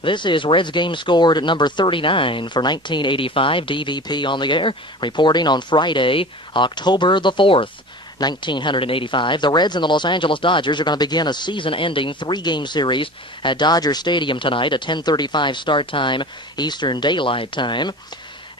This is Reds game scored number 39 for 1985. DVP on the air, reporting on Friday, October the 4th. 1985. The Reds and the Los Angeles Dodgers are going to begin a season-ending three-game series at Dodger Stadium tonight at 10:35 start time, Eastern Daylight Time.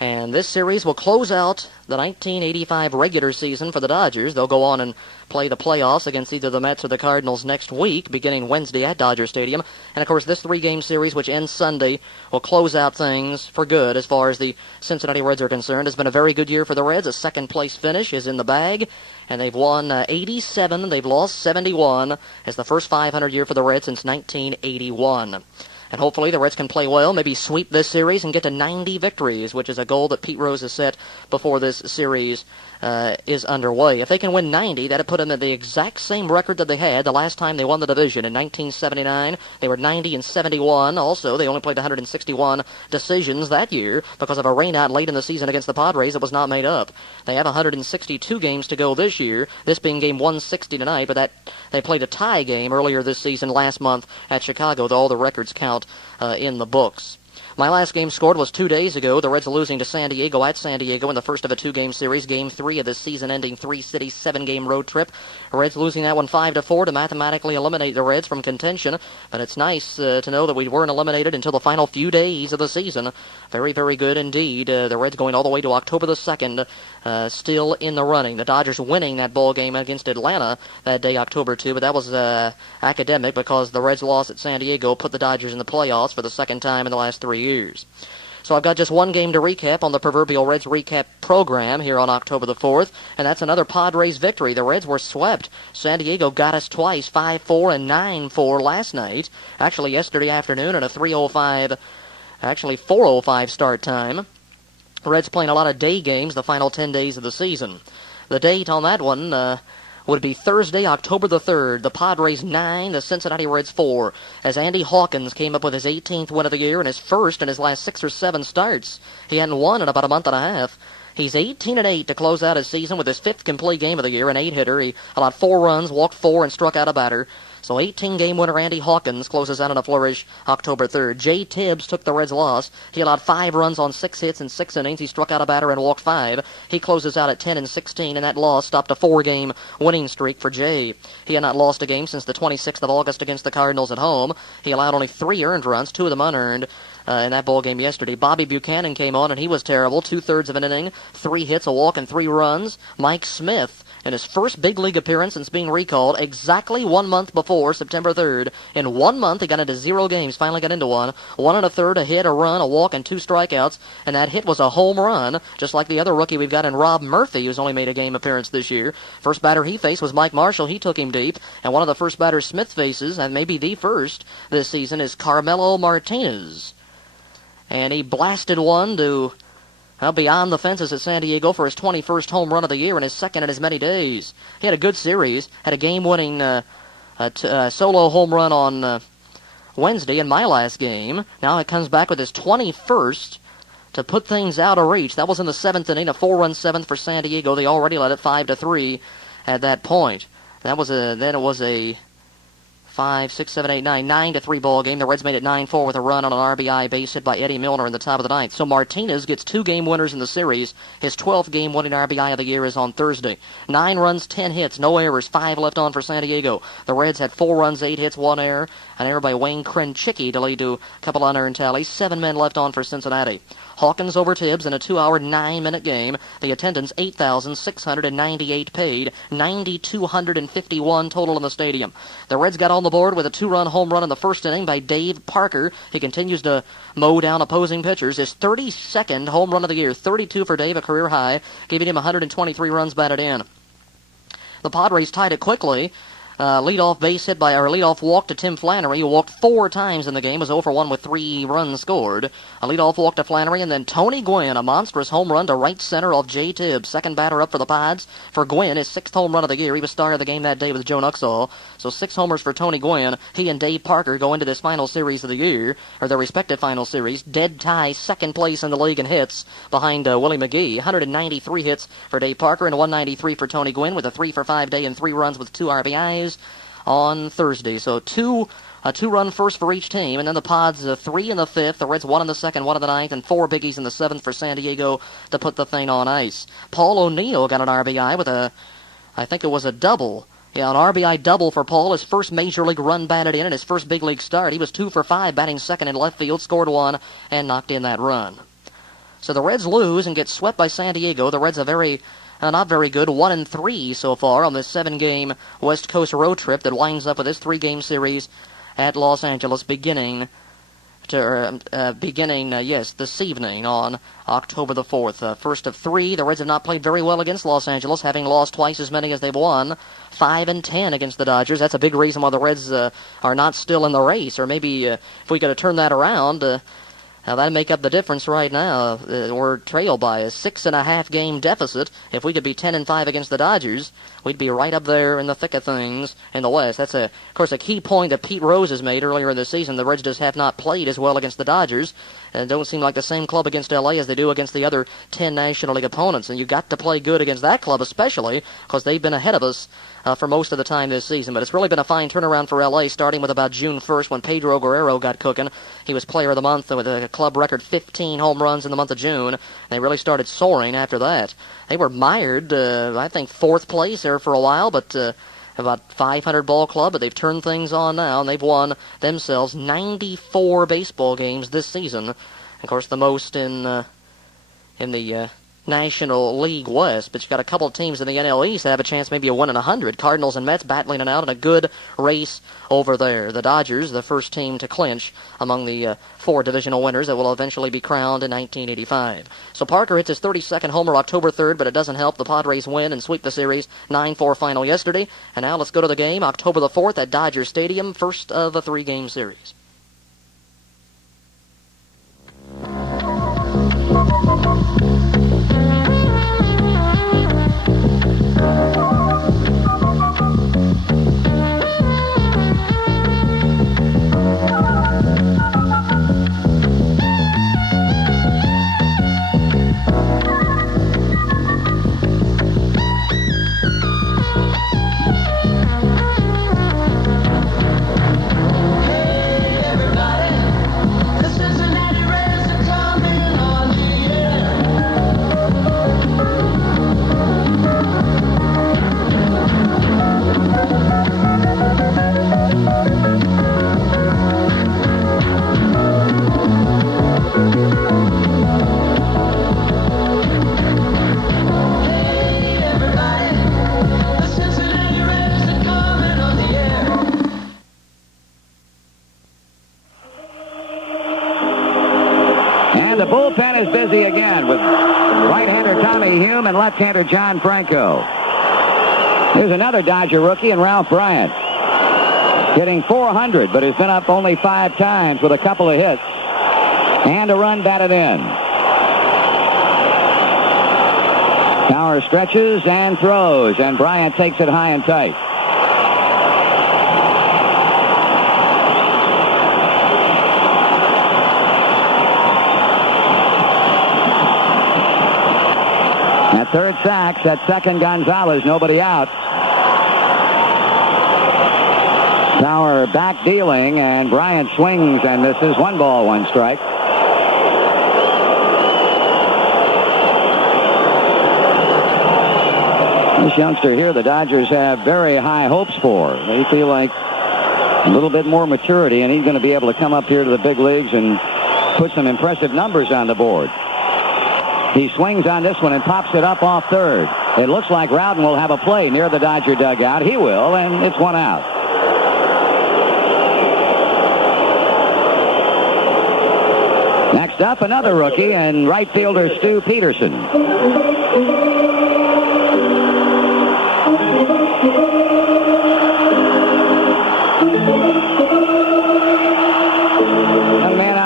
And this series will close out the 1985 regular season for the Dodgers. They'll go on and play the playoffs against either the Mets or the Cardinals next week, beginning Wednesday at Dodger Stadium. And, of course, this three-game series, which ends Sunday, will close out things for good as far as the Cincinnati Reds are concerned. It's been a very good year for the Reds. A second-place finish is in the bag, and they've won 87. They've lost 71. It's the first 500 year for the Reds since 1981. And hopefully the Reds can play well, maybe sweep this series and get to 90 victories, which is a goal that Pete Rose has set before this series is underway. If they can win 90, that would put them at the exact same record that they had the last time they won the division. In 1979, they were 90-71. Also, they only played 161 decisions that year because of a rainout late in the season against the Padres that was not made up. They have 162 games to go this year, this being game 160 tonight, but they played a tie game earlier this season last month at Chicago, though all the records count in the books. My last game scored was 2 days ago. The Reds are losing to San Diego at San Diego in the first of a two-game series, Game 3 of the season-ending three-city, seven-game road trip. Reds losing that one 5-4 to mathematically eliminate the Reds from contention. But it's nice to know that we weren't eliminated until the final few days of the season. Very, very good indeed. The Reds going all the way to October the 2nd, still in the running. The Dodgers winning that ball game against Atlanta that day, October 2, but that was academic because the Reds loss at San Diego put the Dodgers in the playoffs for the second time in the last 3 years. So I've got just one game to recap on the proverbial Reds recap program here on October the 4th, and that's another Padres victory. The Reds were swept. San Diego got us twice, 5-4 and 9-4 last night. Actually, yesterday afternoon at a 4:05 start time. The Reds playing a lot of day games the final 10 days of the season. The date on that one would be Thursday, October the 3rd. The Padres 9, the Cincinnati Reds 4, as Andy Hawkins came up with his 18th win of the year and his first in his last 6 or 7 starts. He hadn't won in about a month and a half. He's 18-8 to close out his season with his 5th complete game of the year, an 8-hitter. He allowed 4 runs, walked 4, and struck out a batter. So 18-game winner Andy Hawkins closes out on a flourish October 3rd. Jay Tibbs took the Reds' loss. He allowed 5 runs on 6 hits in 6 innings. He struck out a batter and walked 5. He closes out at 10-16, and that loss stopped a 4-game winning streak for Jay. He had not lost a game since the 26th of August against the Cardinals at home. He allowed only 3 earned runs, 2 of them unearned. In that ball game yesterday. Bobby Buchanan came on, and he was terrible. 2/3 of an inning, 3 hits, a walk, and 3 runs. Mike Smith, in his first big league appearance since being recalled, exactly 1 month before, September 3rd. In 1 month, he got into 0 games, finally got into 1. 1 1/3, a hit, a run, a walk, and 2 strikeouts. And that hit was a home run, just like the other rookie we've got in Rob Murphy, who's only made a game appearance this year. First batter he faced was Mike Marshall. He took him deep. And one of the first batters Smith faces, and maybe the first this season, is Carmelo Martinez. And he blasted one to beyond the fences at San Diego for his 21st home run of the year and his second in as many days. He had a good series, had a game-winning solo home run on Wednesday in my last game. Now it comes back with his 21st to put things out of reach. That was in the 7th inning, a 4-run 7th for San Diego. They already led it 5-3 at that point. Then it was a 5, 6, 7, 8, 9, 9-3 ball game. The Reds made it 9-4 with a run on an RBI base hit by Eddie Milner in the top of the 9th. So Martinez gets 2 game winners in the series. His 12th game winning RBI of the year is on Thursday. 9 runs, 10 hits, no errors, 5 left on for San Diego. The Reds had 4 runs, 8 hits, 1 error, an error by Wayne Krenchicki to lead to a couple unearned tallies. 7 men left on for Cincinnati. Hawkins over Tibbs in a 2-hour, 9-minute game. The attendance 8,698 paid, 9,251 total in the stadium. The Reds got on the board with a 2-run home run in the first inning by Dave Parker. He continues to mow down opposing pitchers. His 32nd home run of the year, 32 for Dave, a career high, giving him 123 runs batted in. The Padres tied it quickly. Leadoff walk to Tim Flannery, who walked 4 times in the game, was 0 for 1 with 3 runs scored. A leadoff walk to Flannery, and then Tony Gwynn, a monstrous home run to right center off Jay Tibbs. Second batter up for the Pods. For Gwynn, his 6th home run of the year. He was star of the game that day with Joe Nuxall. So 6 homers for Tony Gwynn. He and Dave Parker go into this final series of the year, or their respective final series. Dead tie, second place in the league in hits behind Willie McGee. 193 hits for Dave Parker and 193 for Tony Gwynn with a 3-for-5 day and 3 runs with 2 RBIs. on Thursday. So a two-run first for each team, and then the Pods 3 in the 5th, the Reds 1 in the 2nd, 1 in the 9th, and 4 biggies in the 7th for San Diego to put the thing on ice. Paul O'Neill got an RBI with I think it was a double. Yeah, an RBI double for Paul, his first major league run batted in and his first big league start. He was 2 for 5, batting second in left field, scored 1, and knocked in that run. So the Reds lose and get swept by San Diego. The Reds are not very good, 1-3 so far on this 7-game West Coast road trip that winds up with this 3-game series at Los Angeles beginning this evening on October the 4th. First of 3, the Reds have not played very well against Los Angeles, having lost twice as many as they've won, 5-10 against the Dodgers. That's a big reason why the Reds are not still in the race, or maybe if we could have turned that around, that'd make up the difference right now. We're trailed by a 6.5 game deficit. If we could be 10-5 against the Dodgers, we'd be right up there in the thick of things in the West. That's, of course, a key point that Pete Rose has made earlier in the season. The Reds just have not played as well against the Dodgers, and don't seem like the same club against L.A. as they do against the other 10 National League opponents. And you've got to play good against that club especially, because they've been ahead of us for most of the time this season. But it's really been a fine turnaround for L.A., starting with about June 1st when Pedro Guerrero got cooking. He was player of the month with a club record 15 home runs in the month of June. They really started soaring after that. They were mired, I think, 4th place there for a while, but about 500 ball club, but they've turned things on now, and they've won themselves 94 baseball games this season. Of course, the most in the National League West, but you've got a couple of teams in the NL East that have a chance maybe of 1 in 100. Cardinals and Mets battling it out in a good race over there. The Dodgers, the first team to clinch among the 4 divisional winners that will eventually be crowned in 1985. So Parker hits his 32nd homer October 3rd, but it doesn't help. The Padres win and sweep the series 9-4 final yesterday. And now let's go to the game October the 4th at Dodger Stadium, first of a 3-game series. The bullpen is busy again with right-hander Tommy Hume and left-hander John Franco. There's another Dodger rookie in Ralph Bryant, hitting .400, but has been up only 5 times with a couple of hits and a run batted in. Power stretches and throws, and Bryant takes it high and tight. At third, Sachs. At second, Gonzalez. Nobody out. Power back dealing, and Bryant swings, and this is 1 ball, 1 strike. This youngster here, the Dodgers have very high hopes for. They feel like a little bit more maturity, and he's going to be able to come up here to the big leagues and put some impressive numbers on the board. He swings on this one and pops it up off third. It looks like Rowden will have a play near the Dodger dugout. He will, and it's 1 out. Next up, another rookie, and right fielder Stu Peterson.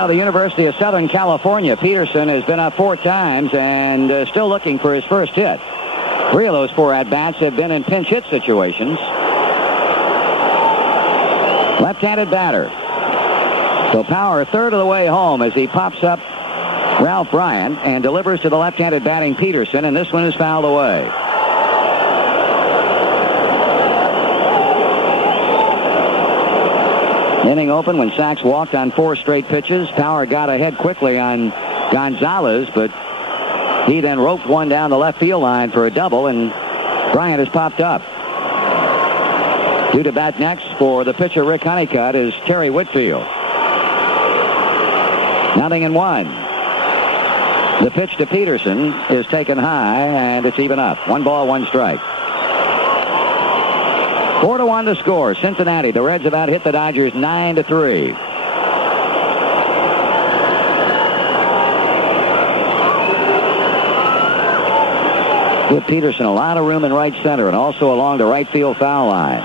The University of Southern California. Peterson has been up 4 times and still looking for his first hit. 3 of those 4 at-bats have been in pinch hit situations. Left-handed batter. So Power third of the way home as he pops up Ralph Bryant and delivers to the left-handed batting Peterson, and this one is fouled away. Inning open when Sachs walked on 4 straight pitches. Power got ahead quickly on Gonzalez, but he then roped one down the left field line for a double, and Bryant has popped up. Due to bat next for the pitcher Rick Honeycutt is Terry Whitfield. 0-1. The pitch to Peterson is taken high, and it's even up. 1 ball, 1 strike. 4-1 to score. Cincinnati. The Reds about hit the Dodgers 9-3. Give Peterson a lot of room in right center and also along the right field foul line.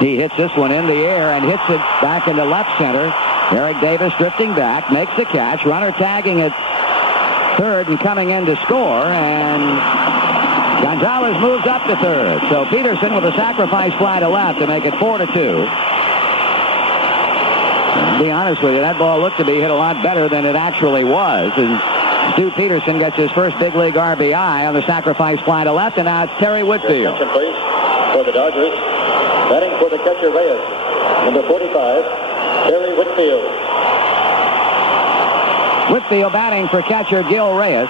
He hits this one in the air and hits it back into left center. Eric Davis drifting back, makes the catch. Runner tagging at third and coming in to score, and Gonzalez moves up to third. So Peterson with a sacrifice fly to left to make it 4-2. To be honest with you, that ball looked to be hit a lot better than it actually was. And Stu Peterson gets his first big league RBI on the sacrifice fly to left, and now it's Terry Whitfield. Attention, please, for the Dodgers. Batting for the catcher, Reyes. Number 45, Terry Whitfield. Whitfield batting for catcher Gil Reyes.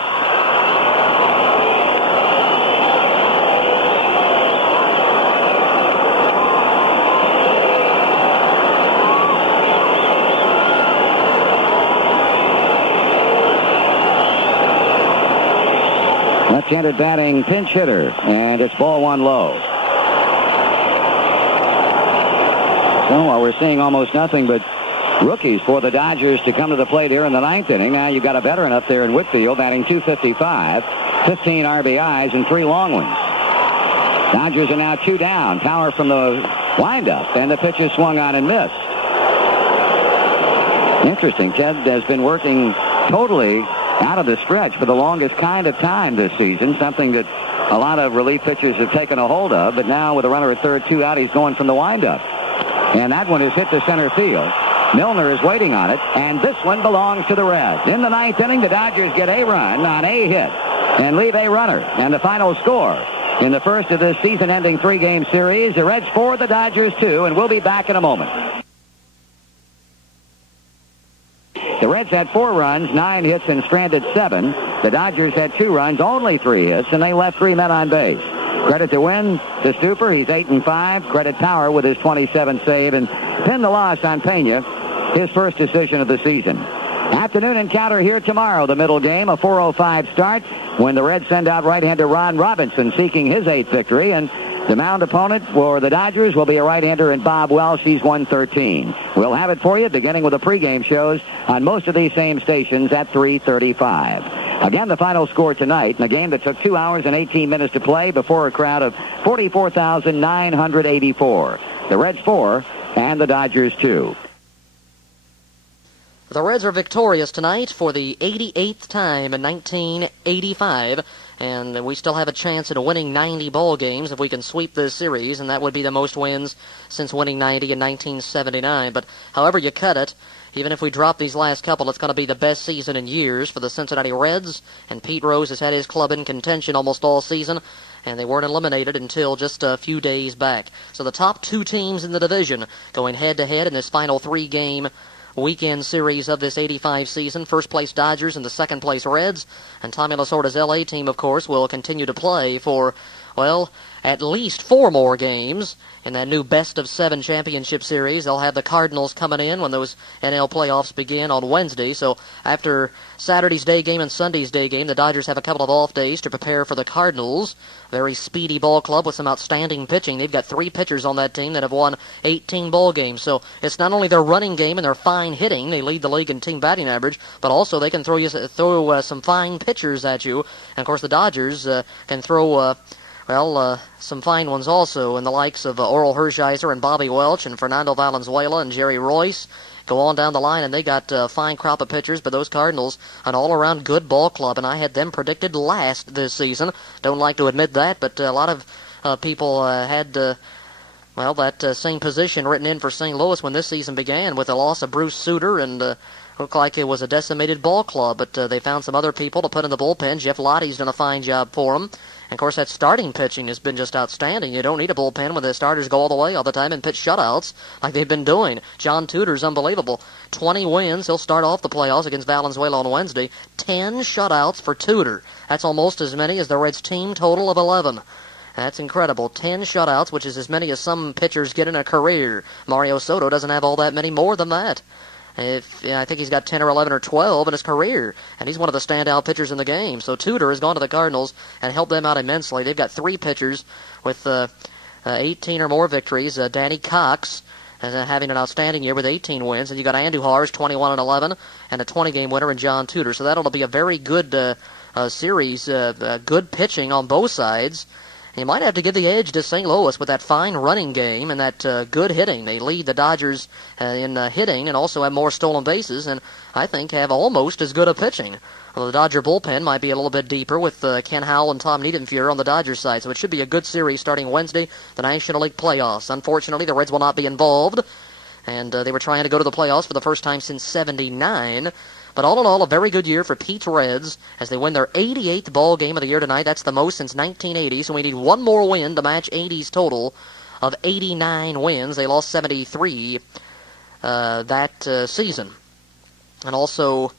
Left-handed batting pinch hitter, and it's ball 1 low. So while we're seeing almost nothing but rookies for the Dodgers to come to the plate here in the 9th inning, now you've got a veteran up there in Whitfield batting .255, 15 RBIs and 3 long ones. Dodgers are now 2 down. Power from the windup, and the pitch is swung on and missed. Interesting. Ted has been working totally out of the stretch for the longest kind of time this season, something that a lot of relief pitchers have taken a hold of, but now with a runner at third, 2 out, he's going from the windup. And that one is hit to center field. Milner is waiting on it, and this one belongs to the Reds. In the 9th inning, the Dodgers get a run on a hit and leave a runner. And the final score in the first of this season-ending 3-game series, the Reds 4, the Dodgers 2, and we'll be back in a moment. The Reds had 4 runs, 9 hits, and stranded 7. The Dodgers had 2 runs, only 3 hits, and they left 3 men on base. Credit to Wynn, to Stuper, he's 8-5. Credit Power with his 27 save, and pin the loss on Pena, his first decision of the season. Afternoon encounter here tomorrow, the middle game, a 4:05 start, when the Reds send out right-hander Ron Robinson seeking his 8th victory, and the mound opponent for the Dodgers will be a right-hander in Bob Welsh. He's 113. We'll have it for you beginning with the pregame shows on most of these same stations at 3:35. Again, the final score tonight in a game that took 2 hours and 18 minutes to play before a crowd of 44,984. The Reds 4 and the Dodgers 2. The Reds are victorious tonight for the 88th time in 1985, and we still have a chance at winning 90 ball games if we can sweep this series, and that would be the most wins since winning 90 in 1979. But however you cut it, even if we drop these last couple, it's going to be the best season in years for the Cincinnati Reds, and Pete Rose has had his club in contention almost all season, and they weren't eliminated until just a few days back. So the top 2 teams in the division going head-to-head in this final 3-game weekend series of this 85 season. First place Dodgers and the second place Reds. And Tommy Lasorda's LA team, of course, will continue to play for, well, at least 4 more games in that new best-of-7 championship series. They'll have the Cardinals coming in when those NL playoffs begin on Wednesday. So after Saturday's day game and Sunday's day game, the Dodgers have a couple of off days to prepare for the Cardinals. Very speedy ball club with some outstanding pitching. They've got 3 pitchers on that team that have won 18 ball games. So it's not only their running game and their fine hitting, they lead the league in team batting average, but also they can throw some fine pitchers at you. And of course the Dodgers can throw some fine ones also, and the likes of Oral Hershiser and Bobby Welch and Fernando Valenzuela and Jerry Royce. Go on down the line, and they got a fine crop of pitchers, but those Cardinals, an all-around good ball club, and I had them predicted last this season. Don't like to admit that, but a lot of people had Well, that same position written in for St. Louis when this season began with the loss of Bruce Suter, and looked like it was a decimated ball club, but they found some other people to put in the bullpen. Jeff Lottie's done a fine job for them. And, of course, that starting pitching has been just outstanding. You don't need a bullpen when the starters go all the way all the time and pitch shutouts like they've been doing. John Tudor's unbelievable. 20 wins. He'll start off the playoffs against Valenzuela on Wednesday. 10 shutouts for Tudor. That's almost as many as the Reds' team total of 11. That's incredible. 10 shutouts, which is as many as some pitchers get in a career. Mario Soto doesn't have all that many more than that. I think he's got 10 or 11 or 12 in his career, and he's one of the standout pitchers in the game. So Tudor has gone to the Cardinals and helped them out immensely. They've got 3 pitchers with 18 or more victories. Danny Cox having an outstanding year with 18 wins, and you got Andujar's 21-11 and a 20-game winner in John Tudor. So that'll be a very good series, good pitching on both sides. You might have to give the edge to St. Louis with that fine running game and that good hitting. They lead the Dodgers in hitting and also have more stolen bases, and I think have almost as good a pitching. Although the Dodger bullpen might be a little bit deeper with Ken Howell and Tom Niedenfuer on the Dodgers side, so it should be a good series starting Wednesday, the National League playoffs. Unfortunately, the Reds will not be involved, and they were trying to go to the playoffs for the first time since '79. But all in all, a very good year for Pete's Reds as they win their 88th ball game of the year tonight. That's the most since 1980, so we need one more win to match 80's total of 89 wins. They lost 73 that season, and also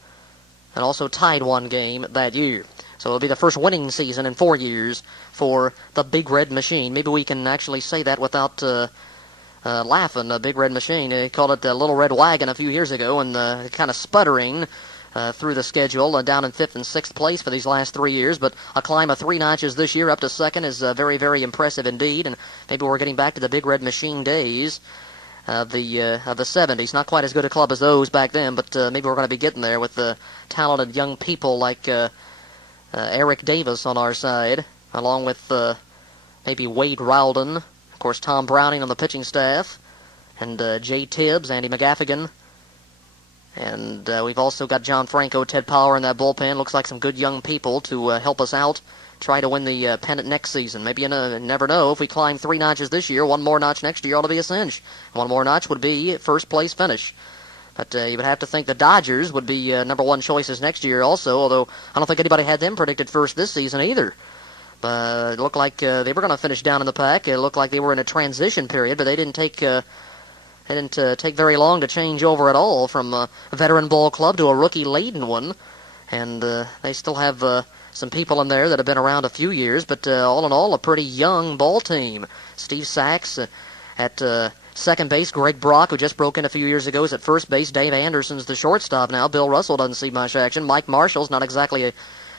tied one game that year. So it'll be the first winning season in 4 years for the Big Red Machine. Maybe we can actually say that without laughing. The Big Red Machine. They called it the Little Red Wagon a few years ago, and kind of sputtering through the schedule, down in 5th and 6th place for these last 3 years. But a climb of 3 notches this year up to 2nd is very, very impressive indeed. And maybe we're getting back to the Big Red Machine days of the 70s. Not quite as good a club as those back then, but maybe we're going to be getting there with the talented young people like Eric Davis on our side, along with maybe Wade Rowden, of course Tom Browning on the pitching staff, and Jay Tibbs, Andy McGaffigan. And we've also got John Franco, Ted Power in that bullpen. Looks like some good young people to help us out, try to win the pennant next season. Maybe you never know. If we climb 3 notches this year, 1 more notch next year ought to be a cinch. 1 more notch would be first place finish. But you would have to think the Dodgers would be number 1 choices next year also, although I don't think anybody had them predicted first this season either. But it looked like they were going to finish down in the pack. It looked like they were in a transition period, but they didn't take very long to change over at all from a veteran ball club to a rookie-laden one. And they still have some people in there that have been around a few years, but all in all, a pretty young ball team. Steve Sachs at second base. Greg Brock, who just broke in a few years ago, is at first base. Dave Anderson's the shortstop now. Bill Russell doesn't see much action. Mike Marshall's not exactly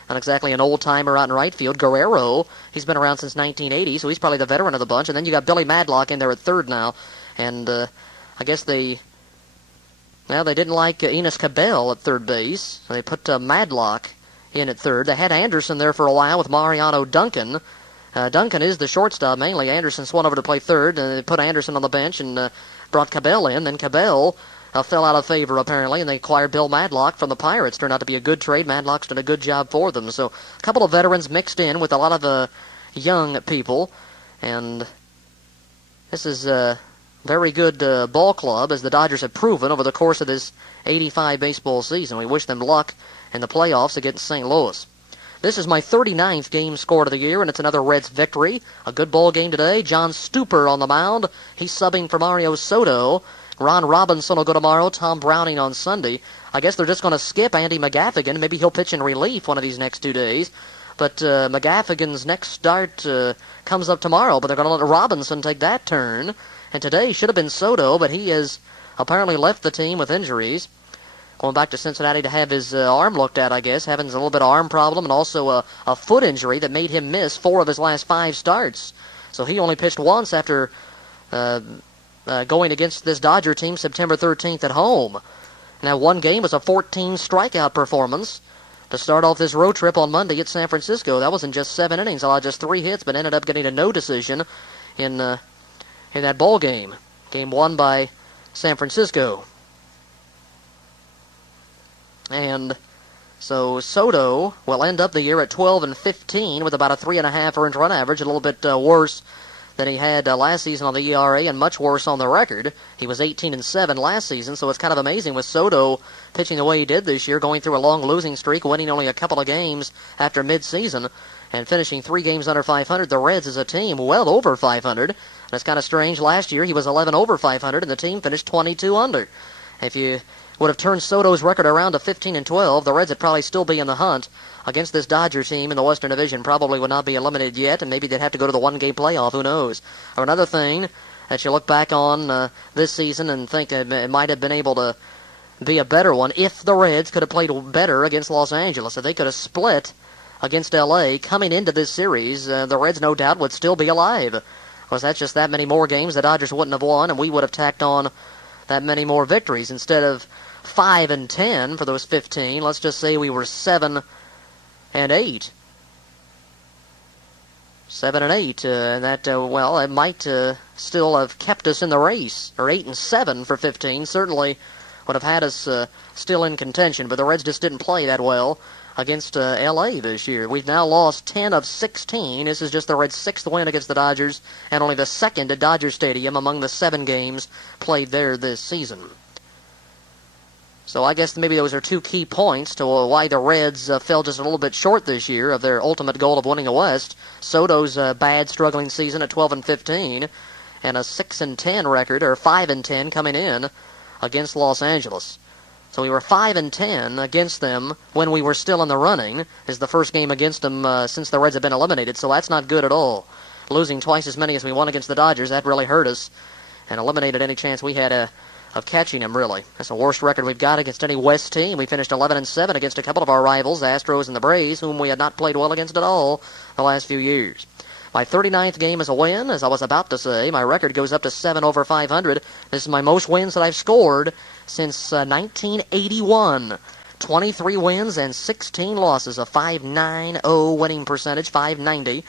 an old-timer out in right field. Guerrero, he's been around since 1980, so he's probably the veteran of the bunch. And then you got Billy Madlock in there at third now. And I guess they didn't like Enos Cabell at third base, so they put Madlock in at third. They had Anderson there for a while with Mariano Duncan. Duncan is the shortstop mainly. Anderson swung over to play third, and they put Anderson on the bench and brought Cabell in. Then Cabell fell out of favor, apparently, and they acquired Bill Madlock from the Pirates. Turned out to be a good trade. Madlock's done a good job for them. So a couple of veterans mixed in with a lot of young people, and this is very good ball club, as the Dodgers have proven over the course of this 85 baseball season. We wish them luck in the playoffs against St. Louis. This is my 39th game scored of the year, and it's another Reds victory. A good ball game today. John Stuper on the mound. He's subbing for Mario Soto. Ron Robinson will go tomorrow. Tom Browning on Sunday. I guess they're just going to skip Andy McGaffigan. Maybe he'll pitch in relief one of these next 2 days. But McGaffigan's next start comes up tomorrow, but they're going to let Robinson take that turn. And today should have been Soto, but he has apparently left the team with injuries. Going back to Cincinnati to have his arm looked at, I guess. Having a little bit of arm problem and also a foot injury that made him miss 4 of his last 5 starts. So he only pitched once after going against this Dodger team September 13th at home. Now, 1 game was a 14 strikeout performance to start off this road trip on Monday at San Francisco. That was in just 7 innings, allowed just 3 hits, but ended up getting a no decision in that ball game. Game won by San Francisco. And so Soto will end up the year at 12-15 with about a 3.5 earned run average, a little bit worse than he had last season on the ERA, and much worse on the record. He was 18-7 last season, so it's kind of amazing with Soto pitching the way he did this year, going through a long losing streak, winning only a couple of games after mid-season, and finishing 3 games under 500. The Reds as a team well over 500. And it's kind of strange. Last year he was 11 over 500, and the team finished 22 under. If you would have turned Soto's record around to 15-12, the Reds would probably still be in the hunt against this Dodger team in the Western Division. Probably would not be eliminated yet, and maybe they'd have to go to the one-game playoff. Who knows? Or another thing that you look back on this season and think it might have been able to be a better one if the Reds could have played better against Los Angeles. If they could have split against L.A. coming into this series, the Reds no doubt would still be alive. Because that's just that many more games the Dodgers wouldn't have won, and we would have tacked on that many more victories. Instead of 5-10 for those 15, let's just say we were 7-8. 7-8, and that, well, it might still have kept us in the race, or 8-7 for 15, certainly would have had us still in contention, but the Reds just didn't play that well against L.A. this year. We've now lost 10 of 16. This is just the Reds' 6th win against the Dodgers, and only the 2nd at Dodger Stadium among the 7 games played there this season. So I guess maybe those are 2 key points to why the Reds fell just a little bit short this year of their ultimate goal of winning the West. Soto's bad, struggling season at 12-15, and a 6-10 record, or 5-10 coming in against Los Angeles. So we were 5-10 against them when we were still in the running. This is the first game against them since the Reds have been eliminated, so that's not good at all. Losing twice as many as we won against the Dodgers, that really hurt us and eliminated any chance we had of catching them, really. That's the worst record we've got against any West team. We finished 11-7 against a couple of our rivals, the Astros and the Braves, whom we had not played well against at all the last few years. My 39th game is a win, as I was about to say. My record goes up to 7 over 500. This is my most wins that I've scored since 1981. 23 wins and 16 losses, a .590 winning percentage, .590.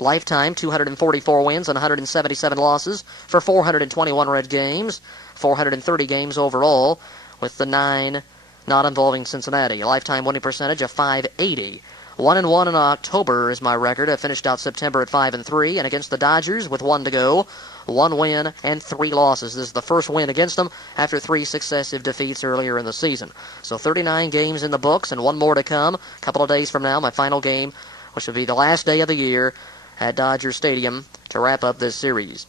Lifetime, 244 wins and 177 losses for 421 Red games, 430 games overall, with the 9 not involving Cincinnati. Lifetime winning percentage of .580. 1-1 in October is my record. I finished out September at 5-3, and against the Dodgers with 1 to go, 1 win and 3 losses. This is the first win against them after 3 successive defeats earlier in the season. So 39 games in the books and 1 more to come. A couple of days from now, my final game, which will be the last day of the year at Dodger Stadium to wrap up this series.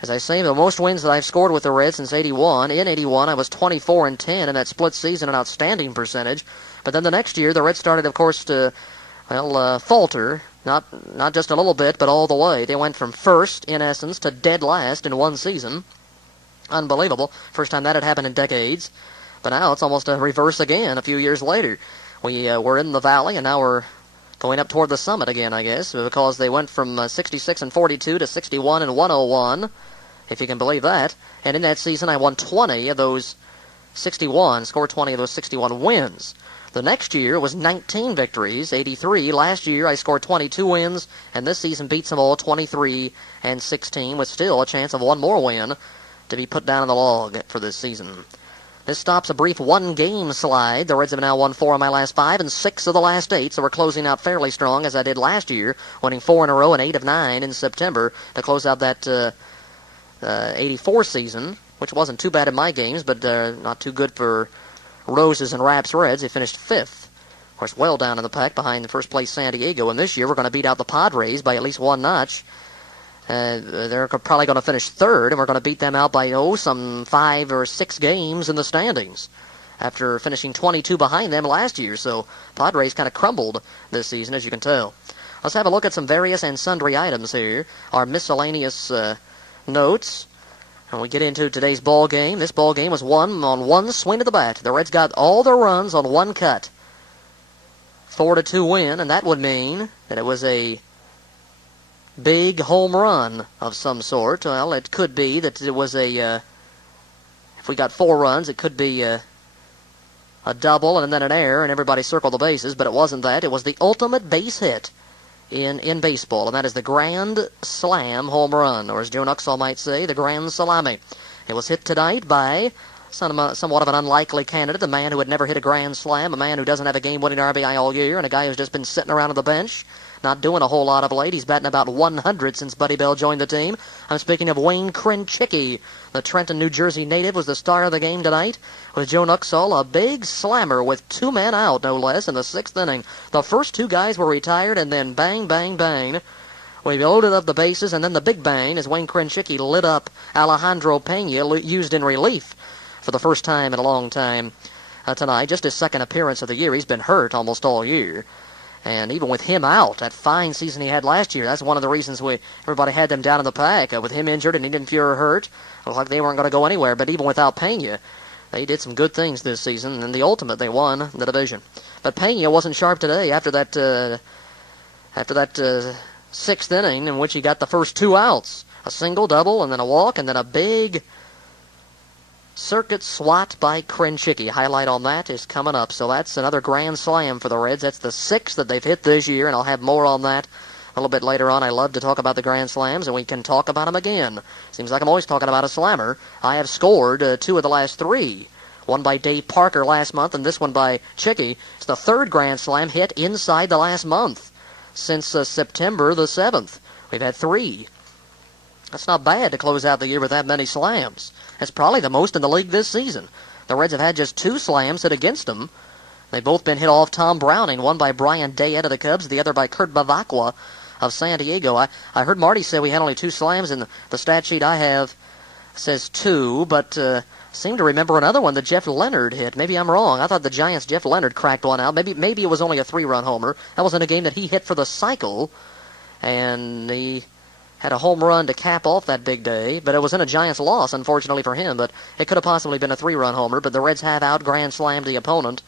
As I say, the most wins that I've scored with the Reds since 81. In 81, I was 24-10 in that split season, an outstanding percentage. But then the next year, the Reds started, of course, to falter, not just a little bit, but all the way. They went from first, in essence, to dead last in one season. Unbelievable. First time that had happened in decades. But now it's almost a reverse again a few years later. We were in the valley, and now we're going up toward the summit again, I guess, because they went from 66-42 to 61-101, if you can believe that. And in that season, I won 20 of those 61, scored 20 of those 61 wins. The next year was 19 victories, 83. Last year I scored 22 wins, and this season beats them all 23-16, with still a chance of 1 more win to be put down in the log for this season. This stops a brief 1-game slide. The Reds have now won 4 of my last 5 and 6 of the last 8, so we're closing out fairly strong, as I did last year, winning 4 in a row and 8 of 9 in September to close out that 84 season, which wasn't too bad in my games, but not too good for Roses and Raps Reds. They finished 5th. Of course, well down in the pack behind the first place San Diego. And this year we're going to beat out the Padres by at least 1 notch. They're probably going to finish 3rd, and we're going to beat them out by, some 5 or 6 games in the standings after finishing 22 behind them last year. So Padres kind of crumbled this season, as you can tell. Let's have a look at some various and sundry items here. Our miscellaneous notes. And we get into today's ball game. This ball game was won on 1 swing of the bat. The Reds got all their runs on 1 cut. 4-2 win, and that would mean that it was a big home run of some sort. Well, it could be that it was if we got 4 runs, it could be a double and then an error, and everybody circled the bases, but it wasn't that. It was the ultimate base hit in baseball, and that is the Grand Slam home run, or as Joe Nuxall might say, the Grand Salami. It was hit tonight by somewhat of an unlikely candidate, a man who had never hit a Grand Slam, a man who doesn't have a game-winning RBI all year, and a guy who's just been sitting around on the bench not doing a whole lot of late. He's batting about 100 since Buddy Bell joined the team. I'm speaking of Wayne Krenchicki. The Trenton, New Jersey native was the star of the game tonight with Joe Nuxall, a big slammer with 2 men out, no less, in the 6th inning. The first 2 guys were retired, and then bang, bang, bang. We loaded up the bases, and then the big bang as Wayne Krenchicki lit up Alejandro Pena, used in relief for the first time in a long time tonight. Just his 2nd appearance of the year. He's been hurt almost all year. And even with him out, that fine season he had last year, that's one of the reasons everybody had them down in the pack. With him injured and Eden Fuhrer hurt, it looked like they weren't going to go anywhere. But even without Pena, they did some good things this season. And the ultimate, they won the division. But Pena wasn't sharp today after that 6th inning in which he got the first 2 outs. A single, double, and then a walk, and then a big circuit swat by Krenchicki. Highlight on that is coming up. So that's another grand slam for the Reds. That's the 6th that they've hit this year, and I'll have more on that a little bit later on. I love to talk about the grand slams, and we can talk about them again. Seems like I'm always talking about a slammer. I have scored 2 of the last 3. One by Dave Parker last month, and this one by Chicky. It's the 3rd grand slam hit inside the last month since September the 7th. We've had 3. That's not bad to close out the year with that many slams. That's probably the most in the league this season. The Reds have had just 2 slams hit against them. They've both been hit off Tom Browning, one by Brian Dayette of the Cubs, the other by Kurt Bavacqua of San Diego. I heard Marty say we had only 2 slams, and the stat sheet I have says 2, but seem to remember another one that Jeff Leonard hit. Maybe I'm wrong. I thought the Giants' Jeff Leonard cracked one out. Maybe it was only a 3-run homer. That was in a game that he hit for the cycle, and he had a home run to cap off that big day, but it was in a Giants loss, unfortunately for him. But it could have possibly been a 3-run homer, but the Reds have out grand slammed the opponent.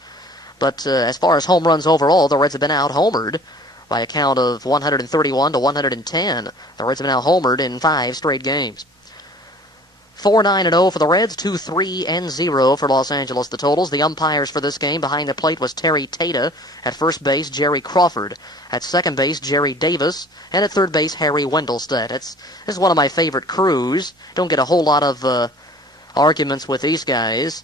But as far as home runs overall, the Reds have been out homered by a count of 131 to 110. The Reds have been out homered in 5 straight games. 4-9-0 for the Reds, 2-3-0 for Los Angeles, the totals. The umpires for this game behind the plate was Terry Tata. At first base, Jerry Crawford. At second base, Jerry Davis. And at third base, Harry Wendelstedt. This is one of my favorite crews. Don't get a whole lot of arguments with these guys.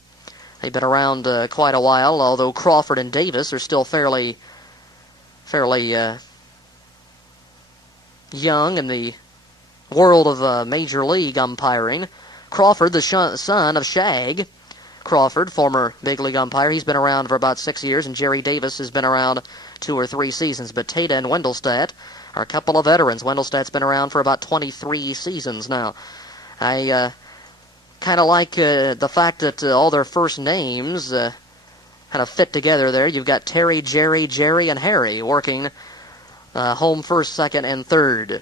They've been around quite a while, although Crawford and Davis are still fairly young in the world of Major League umpiring. Crawford, the son of Shag Crawford, former big league umpire, he's been around for about 6 years, and Jerry Davis has been around 2 or 3 seasons. But Tata and Wendelstedt are a couple of veterans. Wendelstedt's been around for about 23 seasons now. I kind of like the fact that all their first names kind of fit together there. You've got Terry, Jerry, and Harry working home first, second, and third.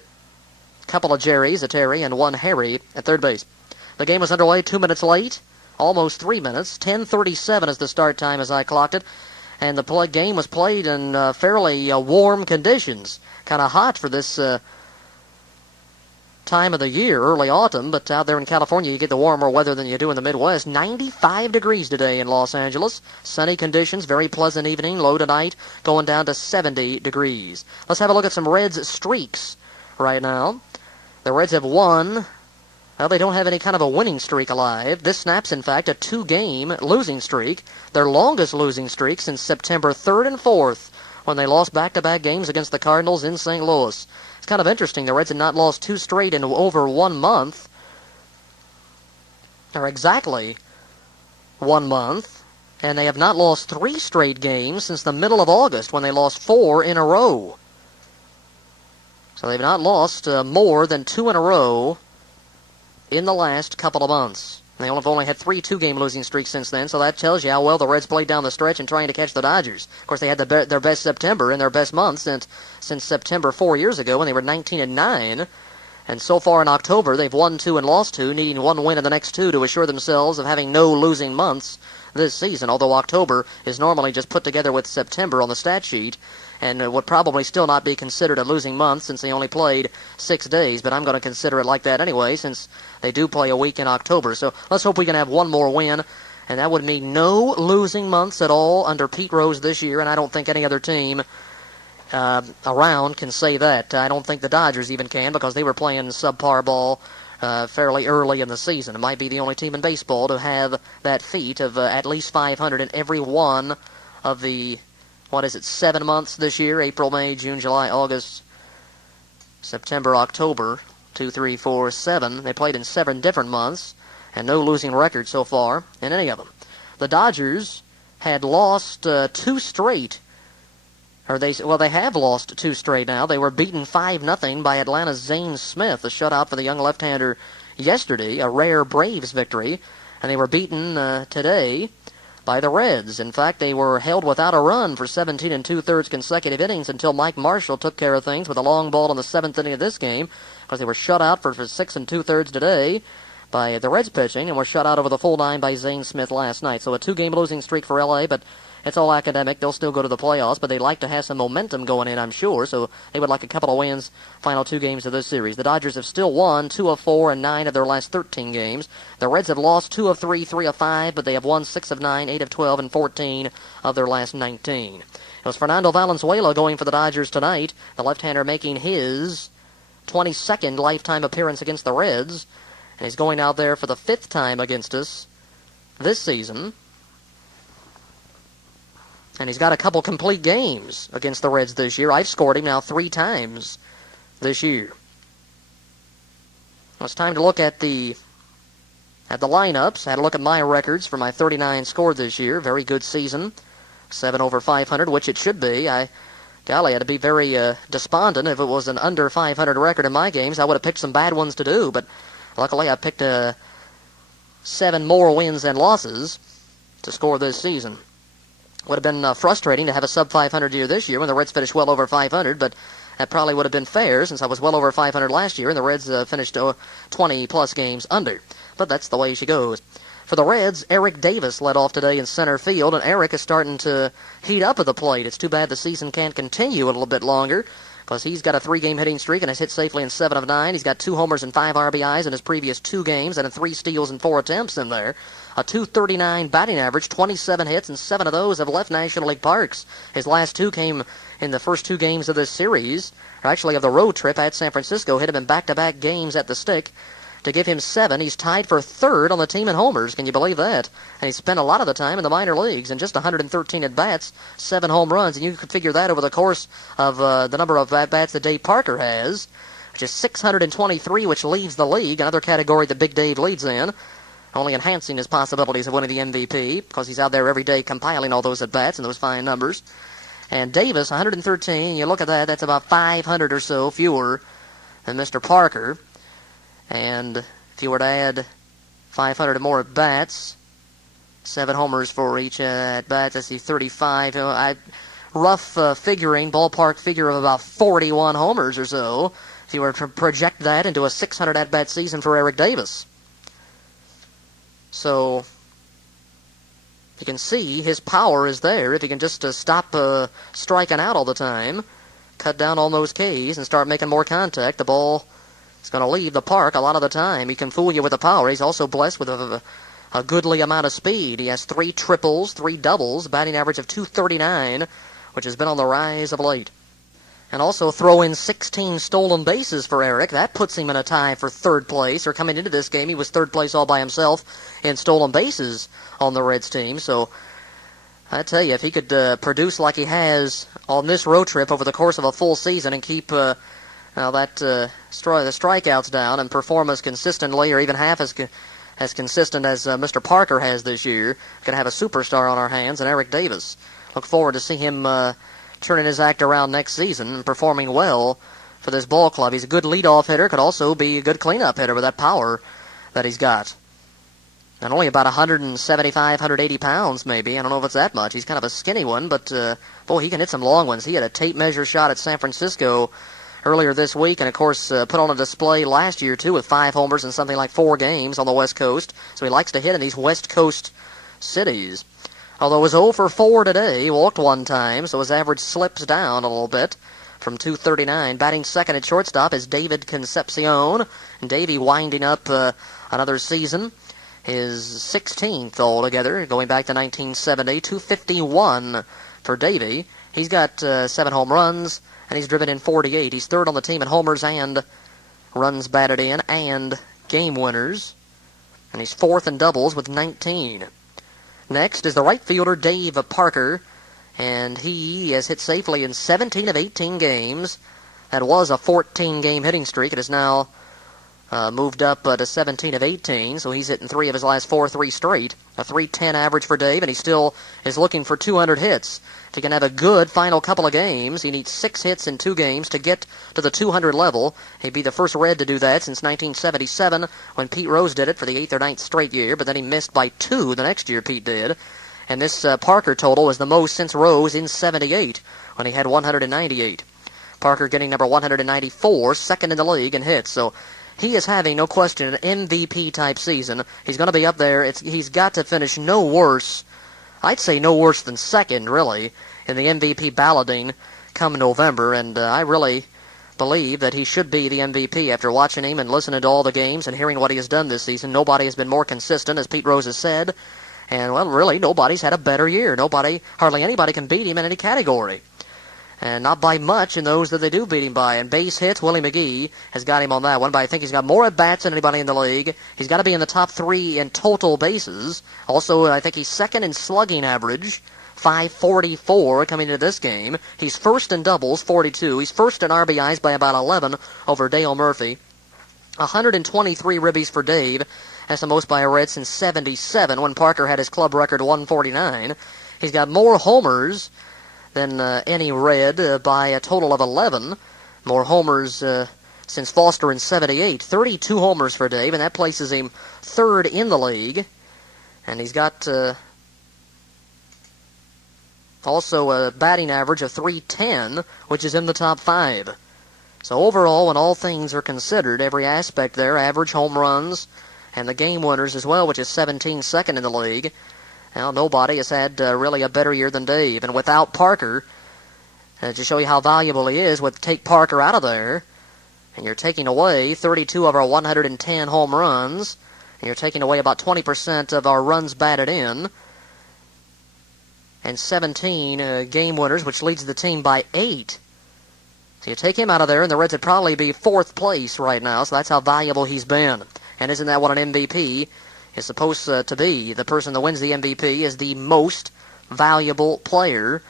Couple of Jerrys, a Terry, and one Harry at third base. The game was underway 2 minutes late, almost 3 minutes. 10:37 is the start time as I clocked it. And the game was played in fairly warm conditions. Kind of hot for this time of the year, early autumn, but out there in California you get the warmer weather than you do in the Midwest. 95 degrees today in Los Angeles. Sunny conditions, very pleasant evening. Low tonight, going down to 70 degrees. Let's have a look at some Reds streaks right now. The Reds have won. Well, they don't have any kind of a winning streak alive. This snaps, in fact, a 2-game losing streak. Their longest losing streak since September 3rd and 4th, when they lost back-to-back games against the Cardinals in St. Louis. It's kind of interesting. The Reds had not lost 2 straight in over 1 month. Or exactly 1 month. And they have not lost 3 straight games since the middle of August, when they lost 4 in a row. So they've not lost more than 2 in a row in the last couple of months. They have only had 3 2-game losing streaks since then, so that tells you how well the Reds played down the stretch in trying to catch the Dodgers. Of course, they had their best September and their best month since September 4 years ago when they were 19-9. And so far in October, they've won 2 and lost 2, needing 1 win in the next 2 to assure themselves of having no losing months this season, although October is normally just put together with September on the stat sheet, and would probably still not be considered a losing month since they only played 6 days, but I'm going to consider it like that anyway since they do play a week in October. So let's hope we can have 1 more win, and that would mean no losing months at all under Pete Rose this year, and I don't think any other team around can say that. I don't think the Dodgers even can, because they were playing subpar ball fairly early in the season. It might be the only team in baseball to have that feat of at least 500 in every one of the 7 months this year? April, May, June, July, August, September, October. 2, 3, 4, 7. They played in 7 different months, and no losing record so far in any of them. The Dodgers had lost 2 straight. They have lost 2 straight now. They were beaten 5-0 by Atlanta's Zane Smith, a shutout for the young left-hander yesterday, a rare Braves victory. And they were beaten today by the Reds. In fact, they were held without a run for 17 2/3 consecutive innings until Mike Marshall took care of things with a long ball in the 7th inning of this game, because they were shut out for 6 2/3 today by the Reds pitching, and were shut out over the full 9 by Zane Smith last night. So a 2-game losing streak for L.A., but it's all academic. They'll still go to the playoffs, but they'd like to have some momentum going in, I'm sure. So they would like a couple of wins, final 2 games of this series. The Dodgers have still won 2 of 4 and 9 of their last 13 games. The Reds have lost 2 of 3, 3 of 5, but they have won 6 of 9, 8 of 12, and 14 of their last 19. It was Fernando Valenzuela going for the Dodgers tonight, the left-hander making his 22nd lifetime appearance against the Reds, and he's going out there for the 5th time against us this season. And he's got a couple complete games against the Reds this year. I've scored him now 3 times this year. Well, it's time to look at the lineups. I had a look at my records for my 39 scored this year. Very good season. 7 over 500, which it should be. I had to be very despondent if it was an under 500 record in my games. I would have picked some bad ones to do, but luckily I picked 7 more wins than losses to score this season. Would have been frustrating to have a sub-500 year this year when the Reds finished well over 500, but that probably would have been fair since I was well over 500 last year and the Reds finished 20-plus games under. But that's the way she goes. For the Reds, Eric Davis led off today in center field, and Eric is starting to heat up at the plate. It's too bad the season can't continue a little bit longer, because he's got a 3-game hitting streak and has hit safely in 7 of 9. He's got 2 homers and 5 RBIs in his previous 2 games and 3 steals and 4 attempts in there. A .239 batting average, 27 hits, and 7 of those have left National League parks. His last 2 came in the first 2 games of this series, or actually of the road trip at San Francisco. Hit him in back-to-back games at the stick to give him 7. He's tied for 3rd on the team in homers. Can you believe that? And he spent a lot of the time in the minor leagues, and just 113 at-bats, 7 home runs. And you could figure that over the course of the number of at-bats that Dave Parker has, which is 623, which leads the league, another category that Big Dave leads in, only enhancing his possibilities of winning the MVP, because he's out there every day compiling all those at-bats and those fine numbers. And Davis, 113, you look at that, that's about 500 or so fewer than Mr. Parker. And if you were to add 500 more at-bats, 7 homers for each at-bats, I see 35. Rough figuring, ballpark figure of about 41 homers or so, if you were to project that into a 600 at-bat season for Eric Davis. So you can see his power is there if he can just stop striking out all the time, cut down on those Ks, and start making more contact. The ball is going to leave the park a lot of the time. He can fool you with the power. He's also blessed with a goodly amount of speed. He has 3 triples, 3 doubles, batting average of .239, which has been on the rise of late. And also throw in 16 stolen bases for Eric. That puts him in a tie for 3rd place. Or coming into this game, he was 3rd place all by himself in stolen bases on the Reds team. So I tell you, if he could produce like he has on this road trip over the course of a full season and keep the strikeouts down and perform as consistently or even half as consistent as Mr. Parker has this year, we're going to have a superstar on our hands, and Eric Davis. Look forward to see him turning his act around next season and performing well for this ball club. He's a good leadoff hitter, could also be a good cleanup hitter with that power that he's got. And only about 175, 180 pounds maybe. I don't know if it's that much. He's kind of a skinny one, but boy, he can hit some long ones. He had a tape measure shot at San Francisco earlier this week, and of course put on a display last year too with 5 homers in something like 4 games on the West Coast. So he likes to hit in these West Coast cities. Although he was 0 for 4 today, he walked 1 time, so his average slips down a little bit from .239. Batting second at shortstop is David Concepcion. And Davey winding up another season. His 16th altogether, going back to 1970. .251 for Davey. He's got 7 home runs, and he's driven in 48. He's 3rd on the team in homers and runs batted in and game winners. And he's 4th in doubles with 19. Next is the right fielder, Dave Parker. and he has hit safely in 17 of 18 games. That was a 14-game hitting streak. It is now moved up to 17 of 18, so he's hitting 3 of his last 3 straight. A .310 average for Dave, and he still is looking for 200 hits. If he can have a good final couple of games, he needs 6 hits in 2 games to get to the 200 level. He'd be the first Red to do that since 1977 when Pete Rose did it for the 8th or 9th straight year, but then he missed by 2 the next year Pete did. And this Parker total was the most since Rose in 78 when he had 198. Parker getting number 194, second in the league in hits. So he is having, no question, an MVP-type season. He's going to be up there. He's got to finish no worse, I'd say no worse than second, really, in the MVP balloting come November. And I really believe that he should be the MVP after watching him and listening to all the games and hearing what he has done this season. Nobody has been more consistent, as Pete Rose has said. And, well, really, nobody's had a better year. Hardly anybody can beat him in any category. And not by much in those that they do beat him by. And base hits, Willie McGee has got him on that one, but I think he's got more at-bats than anybody in the league. He's got to be in the top 3 in total bases. Also, I think he's second in slugging average, .544 coming into this game. He's first in doubles, 42. He's first in RBIs by about 11 over Dale Murphy. 123 ribbies for Dave. That's the most by a Red since 77 when Parker had his club record 149. He's got more homers than any Red by a total of 11. More homers since Foster in 78. 32 homers for Dave, and that places him third in the league. And he's got also a batting average of .310, which is in the top 5. So overall, when all things are considered, every aspect there, average home runs, and the game winners as well, which is 17 second in the league, well, nobody has had really a better year than Dave. And without Parker, to show you how valuable he is, take Parker out of there, and you're taking away 32 of our 110 home runs, and you're taking away about 20% of our runs batted in, and 17 game winners, which leads the team by 8. So you take him out of there, and the Reds would probably be 4th place right now, so that's how valuable he's been. And isn't that what an MVP is supposed to be? The person that wins the MVP is the most valuable player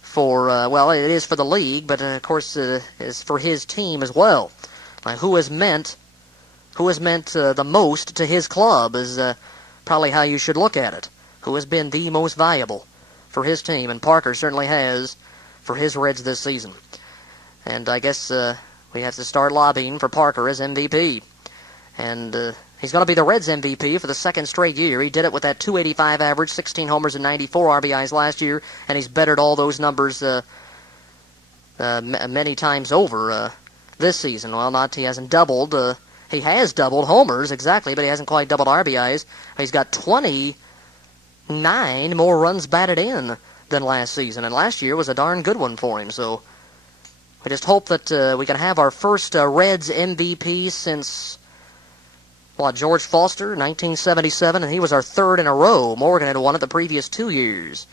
for, well, it is for the league, but of course is for his team as well. Who has meant the most to his club is probably how you should look at it. Who has been the most valuable for his team, and Parker certainly has for his Reds this season. And I guess we have to start lobbying for Parker as MVP. And he's going to be the Reds MVP for the 2nd straight year. He did it with that .285 average, 16 homers and 94 RBIs last year, and he's bettered all those numbers many times over this season. Well, he hasn't doubled. He has doubled homers, exactly, but he hasn't quite doubled RBIs. He's got 29 more runs batted in than last season, and last year was a darn good one for him. So we just hope that we can have our first Reds MVP since George Foster, 1977, and he was our 3rd in a row. Morgan had won it the previous 2 years.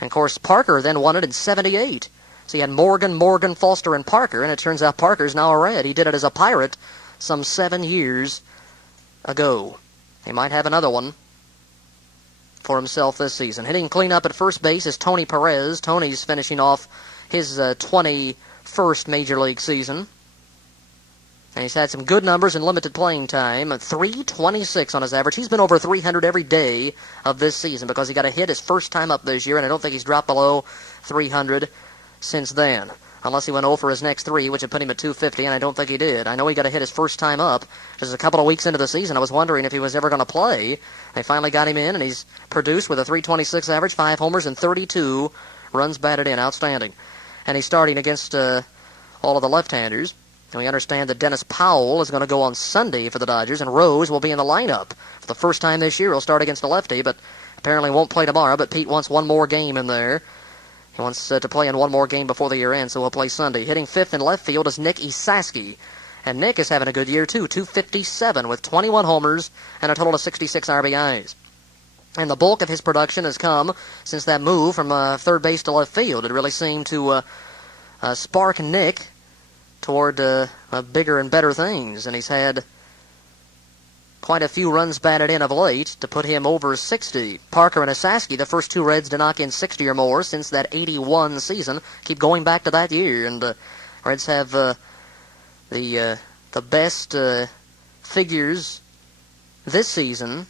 And, of course, Parker then won it in 78. So you had Morgan, Foster, and Parker, and it turns out Parker's now a Red. He did it as a Pirate some 7 years ago. He might have another one for himself this season. Hitting cleanup at first base is Tony Perez. Tony's finishing off his 21st Major League season. And he's had some good numbers in limited playing time. 326 on his average. He's been over 300 every day of this season because he got a hit his first time up this year, and I don't think he's dropped below 300 since then. Unless he went 0 for his next 3, which would put him at 250, and I don't think he did. I know he got a hit his first time up. Just a couple of weeks into the season, I was wondering if he was ever going to play. They finally got him in, and he's produced with a 326 average, 5 homers, and 32 runs batted in. Outstanding. And he's starting against all of the left-handers. And we understand that Dennis Powell is going to go on Sunday for the Dodgers, and Rose will be in the lineup. For the first time this year, he'll start against a lefty, but apparently won't play tomorrow. But Pete wants one more game in there. He wants to play in one more game before the year ends, so he'll play Sunday. Hitting 5th in left field is Nick Esaski. And Nick is having a good year, too, 257 with 21 homers and a total of 66 RBIs. And the bulk of his production has come since that move from third base to left field. It really seemed to spark Nick toward bigger and better things. And he's had quite a few runs batted in of late to put him over 60. Parker and Esaski, the first two Reds to knock in 60 or more since that 81 season. Keep going back to that year, and Reds have the best figures this season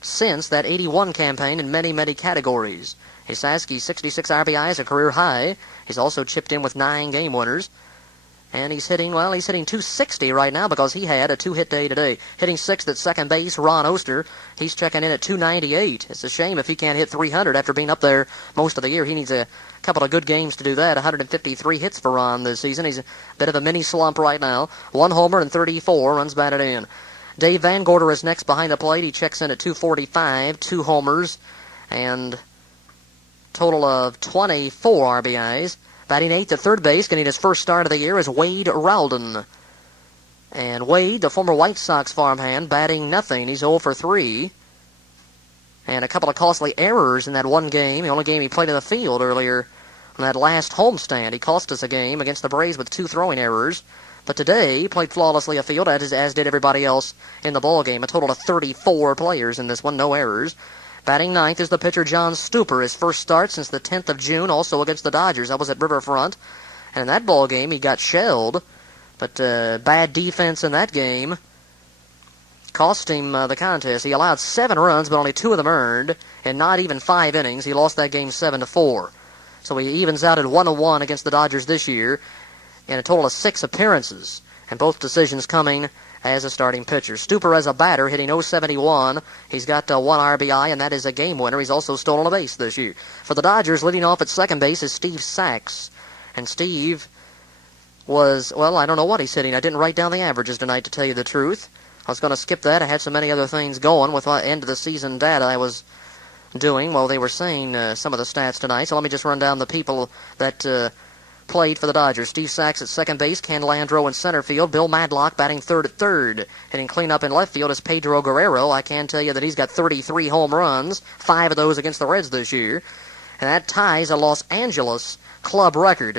since that 81 campaign in many, many categories. Esaski's 66 RBIs, a career high. He's also chipped in with 9 game winners. And he's hitting 260 right now because he had a 2-hit day today. Hitting 6th at second base, Ron Oster. He's checking in at 298. It's a shame if he can't hit 300 after being up there most of the year. He needs a couple of good games to do that. 153 hits for Ron this season. He's a bit of a mini slump right now. 1 homer and 34 runs batted in. Dave Van Gorder is next behind the plate. He checks in at 245, 2 homers, and total of 24 RBIs. Batting 8th at third base, getting his first start of the year, is Wade Rowden. And Wade, the former White Sox farmhand, batting nothing. He's 0 for 3. And a couple of costly errors in that one game, the only game he played in the field earlier on that last homestand. He cost us a game against the Braves with 2 throwing errors. But today, he played flawlessly afield, as did everybody else in the ballgame. A total of 34 players in this one, no errors. Batting 9th is the pitcher John Stuper, his first start since the 10th of June, also against the Dodgers. That was at Riverfront. And in that ball game, he got shelled. But bad defense in that game cost him the contest. He allowed 7 runs, but only 2 of them earned, and not even 5 innings. He lost that game 7-4. So he evens out at 1-1 against the Dodgers this year in a total of 6 appearances, and both decisions coming as a starting pitcher. Stuper as a batter, hitting .071. He's got 1 RBI, and that is a game winner. He's also stolen a base this year. For the Dodgers, leading off at second base is Steve Sachs. And Steve was, well, I don't know what he's hitting. I didn't write down the averages tonight, to tell you the truth. I was going to skip that. I had so many other things going with my end-of-the-season data I was doing while they were saying some of the stats tonight. So let me just run down the people that played for the Dodgers. Steve Sachs at second base, Ken Landreau in center field, Bill Madlock batting third at third. Hitting cleanup in left field is Pedro Guerrero. I can tell you that he's got 33 home runs, 5 of those against the Reds this year. And that ties a Los Angeles club record.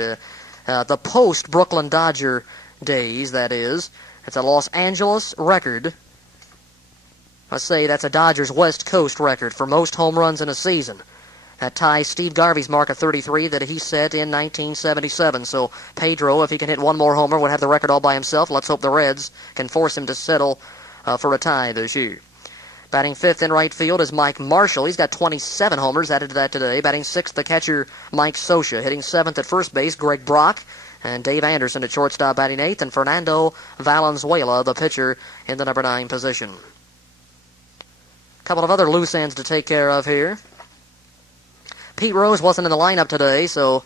The post-Brooklyn Dodger days, that is. It's a Los Angeles record. Let's say that's a Dodgers West Coast record for most home runs in a season. That ties Steve Garvey's mark of 33 that he set in 1977. So Pedro, if he can hit one more homer, would have the record all by himself. Let's hope the Reds can force him to settle for a tie this year. Batting 5th in right field is Mike Marshall. He's got 27 homers, added to that today. Batting 6th, the catcher Mike Scioscia. Hitting 7th at first base, Greg Brock. And Dave Anderson at shortstop batting 8th. And Fernando Valenzuela, the pitcher, in the number 9 position. A couple of other loose ends to take care of here. Pete Rose wasn't in the lineup today, so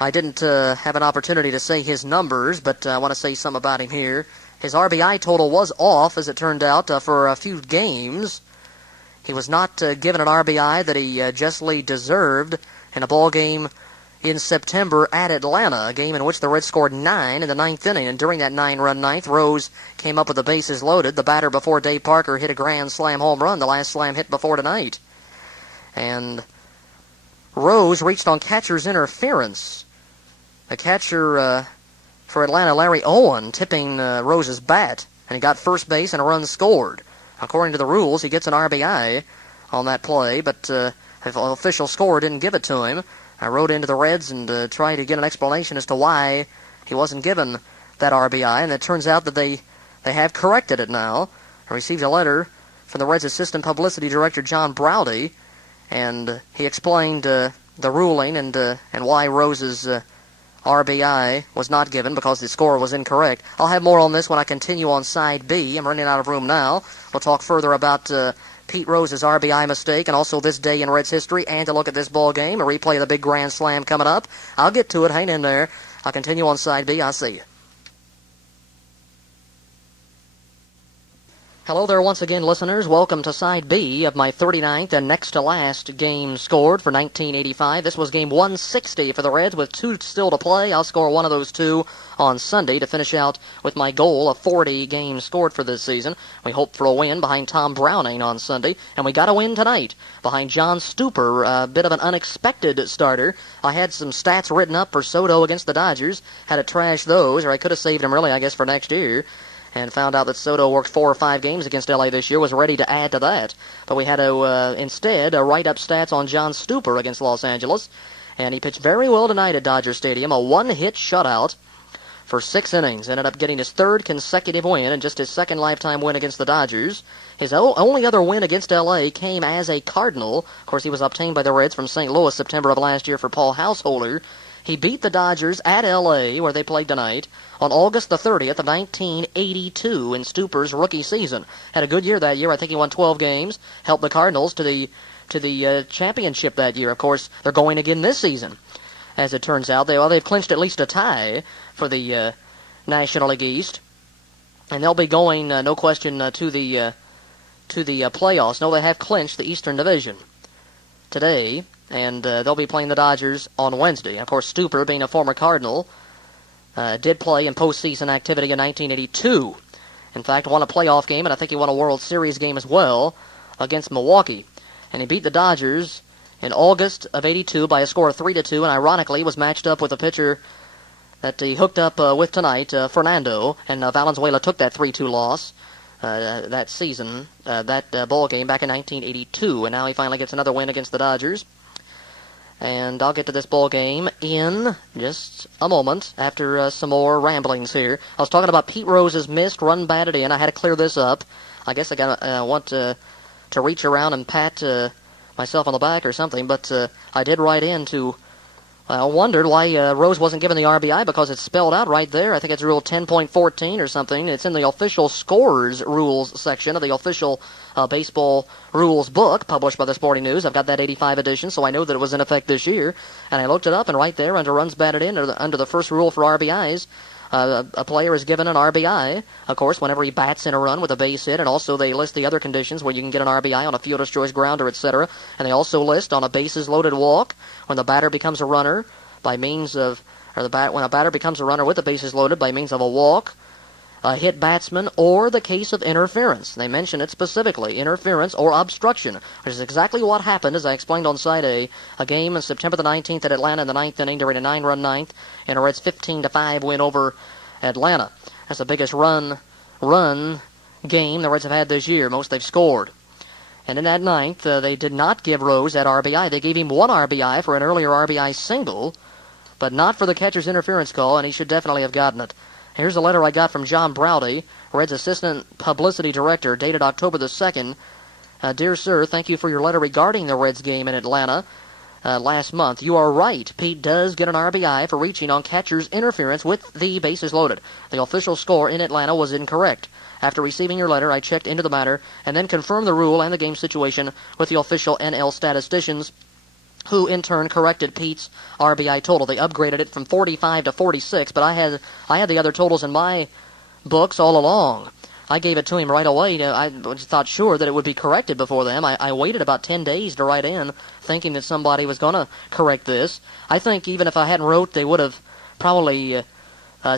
I didn't have an opportunity to say his numbers, but I want to say something about him here. His RBI total was off, as it turned out, for a few games. He was not given an RBI that he justly deserved in a ball game in September at Atlanta, a game in which the Reds scored 9 in the 9th inning. And during that 9-run ninth, Rose came up with the bases loaded. The batter before Dave Parker hit a grand slam home run, the last slam hit before tonight. And Rose reached on catcher's interference. The catcher for Atlanta, Larry Owen, tipping Rose's bat, and he got first base and a run scored. According to the rules, he gets an RBI on that play, but the official score didn't give it to him. I wrote into the Reds and tried to get an explanation as to why he wasn't given that RBI, and it turns out that they have corrected it now. I received a letter from the Reds' assistant publicity director, John Browdy, and he explained the ruling and why Rose's RBI was not given because the score was incorrect. I'll have more on this when I continue on side B. I'm running out of room now. We'll talk further about Pete Rose's RBI mistake and also this day in Reds history, and to look at this ball game, a replay of the big grand slam coming up. I'll get to it. Hang in there. I'll continue on side B. I'll see you. Hello there once again, listeners. Welcome to Side B of my 39th and next to last game scored for 1985. This was game 160 for the Reds with 2 still to play. I'll score one of those 2 on Sunday to finish out with my goal of 40 games scored for this season. We hope for a win behind Tom Browning on Sunday, and we got a win tonight behind John Stuper, a bit of an unexpected starter. I had some stats written up for Soto against the Dodgers, had to trash those, or I could have saved him really, I guess, for next year. and found out that Soto worked 4 or 5 games against L.A. this year, was ready to add to that. But we had to instead write up stats on John Stuper against Los Angeles, and he pitched very well tonight at Dodger Stadium, a 1-hit shutout for 6 innings. Ended up getting his 3rd consecutive win and just his 2nd lifetime win against the Dodgers. His only other win against L.A. came as a Cardinal. Of course, he was obtained by the Reds from St. Louis September of last year for Paul Householder. He beat the Dodgers at L.A., where they played tonight, on August the 30th of 1982 in Stuper's rookie season. Had a good year that year. I think he won 12 games, helped the Cardinals to the championship that year. Of course, they're going again this season. As it turns out, they've clinched at least a tie for the National League East, and they'll be going, no question, to the playoffs. No, they have clinched the Eastern Division today, and they'll be playing the Dodgers on Wednesday. Of course, Stuper, being a former Cardinal, did play in postseason activity in 1982. In fact, won a playoff game, and I think he won a World Series game as well against Milwaukee. And he beat the Dodgers in August of 82 by a score of 3-2, and ironically was matched up with a pitcher that he hooked up with tonight, Fernando, and Valenzuela took that 3-2 loss that season, that ball game back in 1982, and now he finally gets another win against the Dodgers. And I'll get to this ball game in just a moment after some more ramblings here. I was talking about Pete Rose's missed run batted in. I had to clear this up. I guess I want to reach around and pat myself on the back or something, but I did write in to I wondered why Rose wasn't given the RBI, because it's spelled out right there. I think it's Rule 10.14 or something. It's in the official scorers rules section of the official baseball rules book published by the Sporting News. I've got that 85 edition, so I know that it was in effect this year. And I looked it up, and right there under runs batted in, under the first rule for RBIs, a player is given an RBI, of course, whenever he bats in a run with a base hit, and also they list the other conditions where you can get an RBI on a fielder's choice grounder, etc. And they also list on a bases-loaded walk when the batter becomes a runner by means of, when a batter becomes a runner with the bases loaded by means of a walk, a hit batsman, or the case of interference. They mention it specifically, interference or obstruction, which is exactly what happened, as I explained on Side A, a game on September the 19th at Atlanta in the 9th inning during a 9-run ninth, and a Reds 15-5 win over Atlanta. That's the biggest run game the Reds have had this year, most they've scored. And in that ninth, they did not give Rose that RBI. They gave him one RBI for an earlier RBI single, but not for the catcher's interference call, and he should definitely have gotten it. Here's a letter I got from John Browdy, Reds Assistant Publicity Director, dated October the 2nd. Dear sir, thank you for your letter regarding the Reds game in Atlanta last month. You are right. Pete does get an RBI for reaching on catcher's interference with the bases loaded. The official score in Atlanta was incorrect. After receiving your letter, I checked into the matter and then confirmed the rule and the game situation with the official NL statisticians, who in turn corrected Pete's RBI total. They upgraded it from 45 to 46, but I had the other totals in my books all along. I gave it to him right away. I thought sure that it would be corrected before them. I waited about 10 days to write in, thinking that somebody was going to correct this. I think even if I hadn't wrote, they would have probably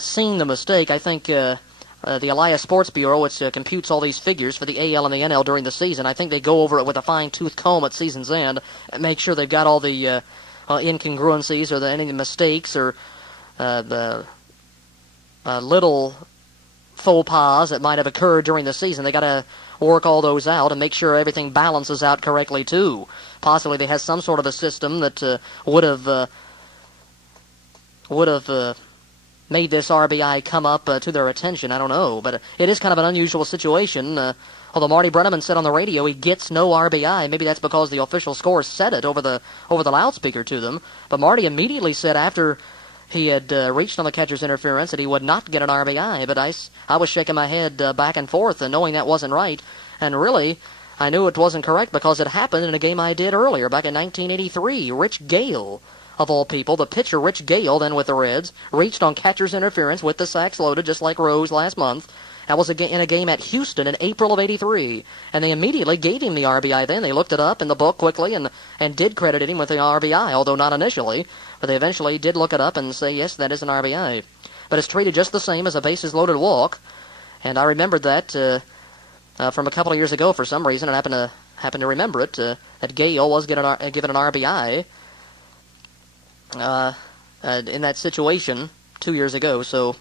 seen the mistake. I think the Elias Sports Bureau, which computes all these figures for the AL and the NL during the season, I think they go over it with a fine-tooth comb at season's end and make sure they've got all the incongruencies or any mistakes or the little faux pas that might have occurred during the season. They got to work all those out and make sure everything balances out correctly too. Possibly they have some sort of a system that would have made this RBI come up to their attention. I don't know, but it is kind of an unusual situation. Although Marty Brenneman said on the radio he gets no RBI, maybe that's because the official score said it over the loudspeaker to them. But Marty immediately said after he had reached on the catcher's interference that he would not get an RBI. But I was shaking my head back and forth, knowing that wasn't right. And really, I knew it wasn't correct because it happened in a game I did earlier, back in 1983. Rich Gale, of all people, the pitcher Rich Gale, then with the Reds, reached on catcher's interference with the sacks loaded, just like Rose last month. That was in a game at Houston in April of '83, and they immediately gave him the RBI then. They looked it up in the book quickly and did credit him with the RBI, although not initially, but they eventually did look it up and say, yes, that is an RBI. But it's treated just the same as a bases-loaded walk, and I remembered that from a couple of years ago for some reason, and happened to remember it, that Gale was given an RBI in that situation 2 years ago, so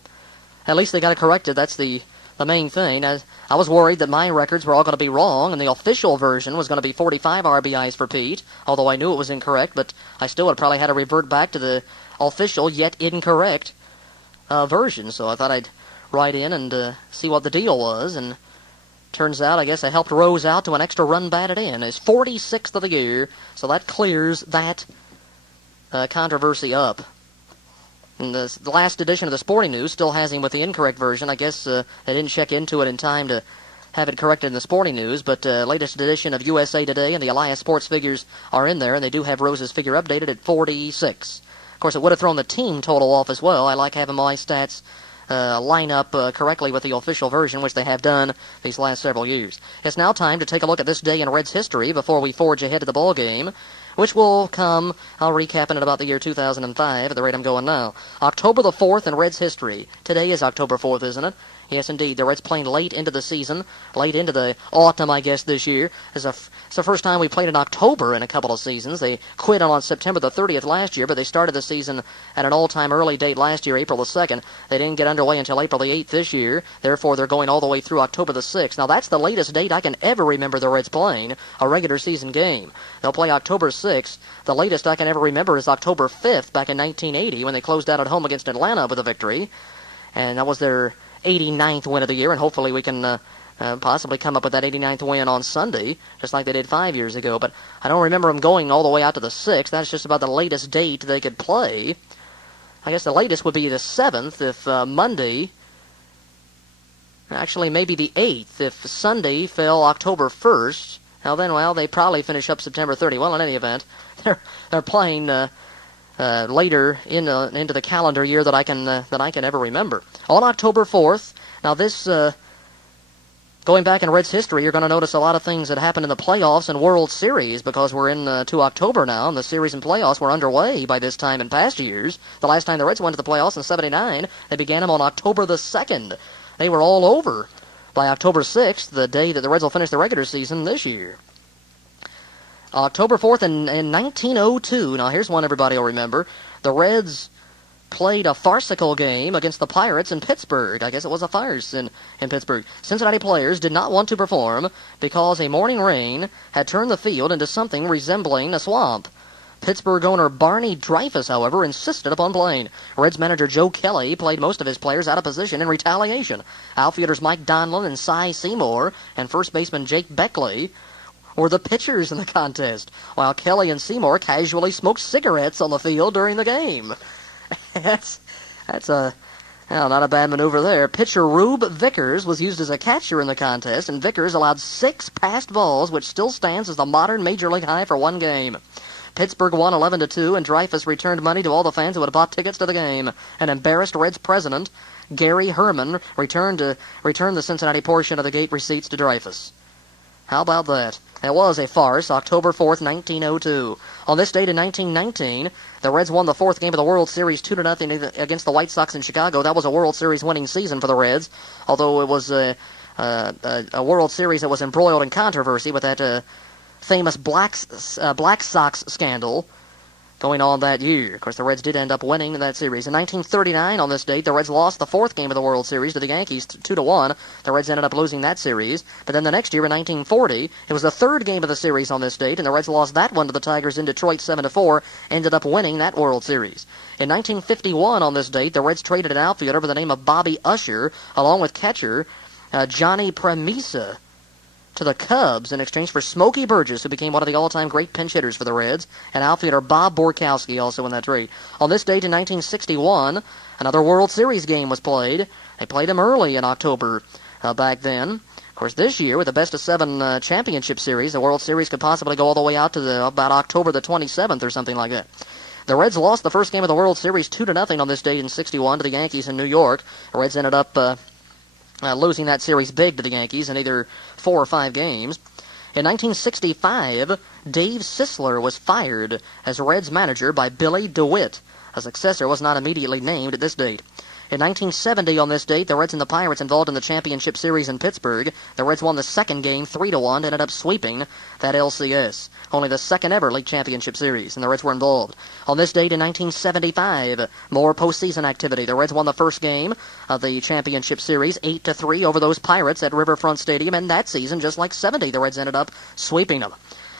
at least they got it corrected. That's the the main thing. I was worried that my records were all going to be wrong, and the official version was going to be 45 RBIs for Pete, although I knew it was incorrect, but I still would probably had to revert back to the official yet incorrect version, so I thought I'd write in and see what the deal was, and turns out I guess I helped Rose out to an extra run batted in. His 46th of the year, so that clears that controversy up. And the last edition of the Sporting News still has him with the incorrect version. I guess they didn't check into it in time to have it corrected in the Sporting News, but latest edition of USA Today and the Elias Sports figures are in there, and they do have Rose's figure updated at 46. Of course, it would have thrown the team total off as well. I like having my stats line up correctly with the official version, which they have done these last several years. It's now time to take a look at this day in Reds history before we forge ahead to the ball game, which will come, I'll recap in about the year 2005 at the rate I'm going now. October the 4th in Reds history. Today is October 4th, isn't it? Yes, indeed. The Reds playing late into the season, late into the autumn, I guess, this year. It's the first time we played in October in a couple of seasons. They quit on September the 30th last year, but they started the season at an all-time early date last year, April the 2nd. They didn't get underway until April the 8th this year. Therefore, they're going all the way through October the 6th. Now, that's the latest date I can ever remember the Reds playing a regular season game. They'll play October 6th. The latest I can ever remember is October 5th back in 1980 when they closed out at home against Atlanta with a victory. And that was their 89th win of the year, and hopefully we can possibly come up with that 89th win on Sunday, just like they did 5 years ago. But I don't remember them going all the way out to the 6th. That's just about the latest date they could play. I guess the latest would be the 7th if Monday, actually maybe the 8th if Sunday fell October 1st. Now then, well, they probably finish up September 30. Well, in any event, they're playing later into the calendar year that I can ever remember. On October 4th, now this, going back in Reds history, you're going to notice a lot of things that happened in the playoffs and World Series because we're into October now, and the series and playoffs were underway by this time in past years. The last time the Reds went to the playoffs in '79, they began them on October the 2nd. They were all over by October 6th, the day that the Reds will finish the regular season this year. October 4th in 1902. Now, here's one everybody will remember. The Reds played a farcical game against the Pirates in Pittsburgh. I guess it was a farce in Pittsburgh. Cincinnati players did not want to perform because a morning rain had turned the field into something resembling a swamp. Pittsburgh owner Barney Dreyfuss, however, insisted upon playing. Reds manager Joe Kelly played most of his players out of position in retaliation. Outfielders Mike Donlin and Cy Seymour and first baseman Jake Beckley were the pitchers in the contest, while Kelly and Seymour casually smoked cigarettes on the field during the game. That's not a bad maneuver there. Pitcher Rube Vickers was used as a catcher in the contest, and Vickers allowed 6 passed balls, which still stands as the modern Major League high for one game. Pittsburgh won 11-2, and Dreyfuss returned money to all the fans who had bought tickets to the game. An embarrassed Reds president, Gary Herman, returned the Cincinnati portion of the gate receipts to Dreyfuss. How about that? It was a farce, October 4th, 1902. On this date in 1919, the Reds won the 4th game of the World Series 2-0 against the White Sox in Chicago. That was a World Series winning season for the Reds, although it was a World Series that was embroiled in controversy with that famous Black Sox scandal going on that year. Of course, the Reds did end up winning that series. In 1939, on this date, the Reds lost the 4th game of the World Series to the Yankees 2-1. The Reds ended up losing that series. But then the next year, in 1940, it was the 3rd game of the series on this date, and the Reds lost that one to the Tigers in Detroit 7-4, ended up winning that World Series. In 1951, on this date, the Reds traded an outfielder by the name of Bobby Usher, along with catcher Johnny Premisa, to the Cubs in exchange for Smokey Burgess, who became one of the all-time great pinch hitters for the Reds, and outfielder Bob Borkowski also in that trade. On this date in 1961, another World Series game was played. They played them early in October back then. Of course, this year, with the best-of-7 championship series, the World Series could possibly go all the way out to about October the 27th or something like that. The Reds lost the first game of the World Series 2-0 on this date in 61 to the Yankees in New York. The Reds ended up losing that series big to the Yankees in either 4 or 5 games. In 1965, Dave Sisler was fired as Reds manager by Billy DeWitt. A successor was not immediately named at this date. In 1970, on this date, the Reds and the Pirates involved in the championship series in Pittsburgh. The Reds won the second game 3-1, ended up sweeping that LCS. Only the second ever league championship series, and the Reds were involved. On this date in 1975, more postseason activity. The Reds won the first game of the championship series 8-3 over those Pirates at Riverfront Stadium, and that season, just like 70, the Reds ended up sweeping them.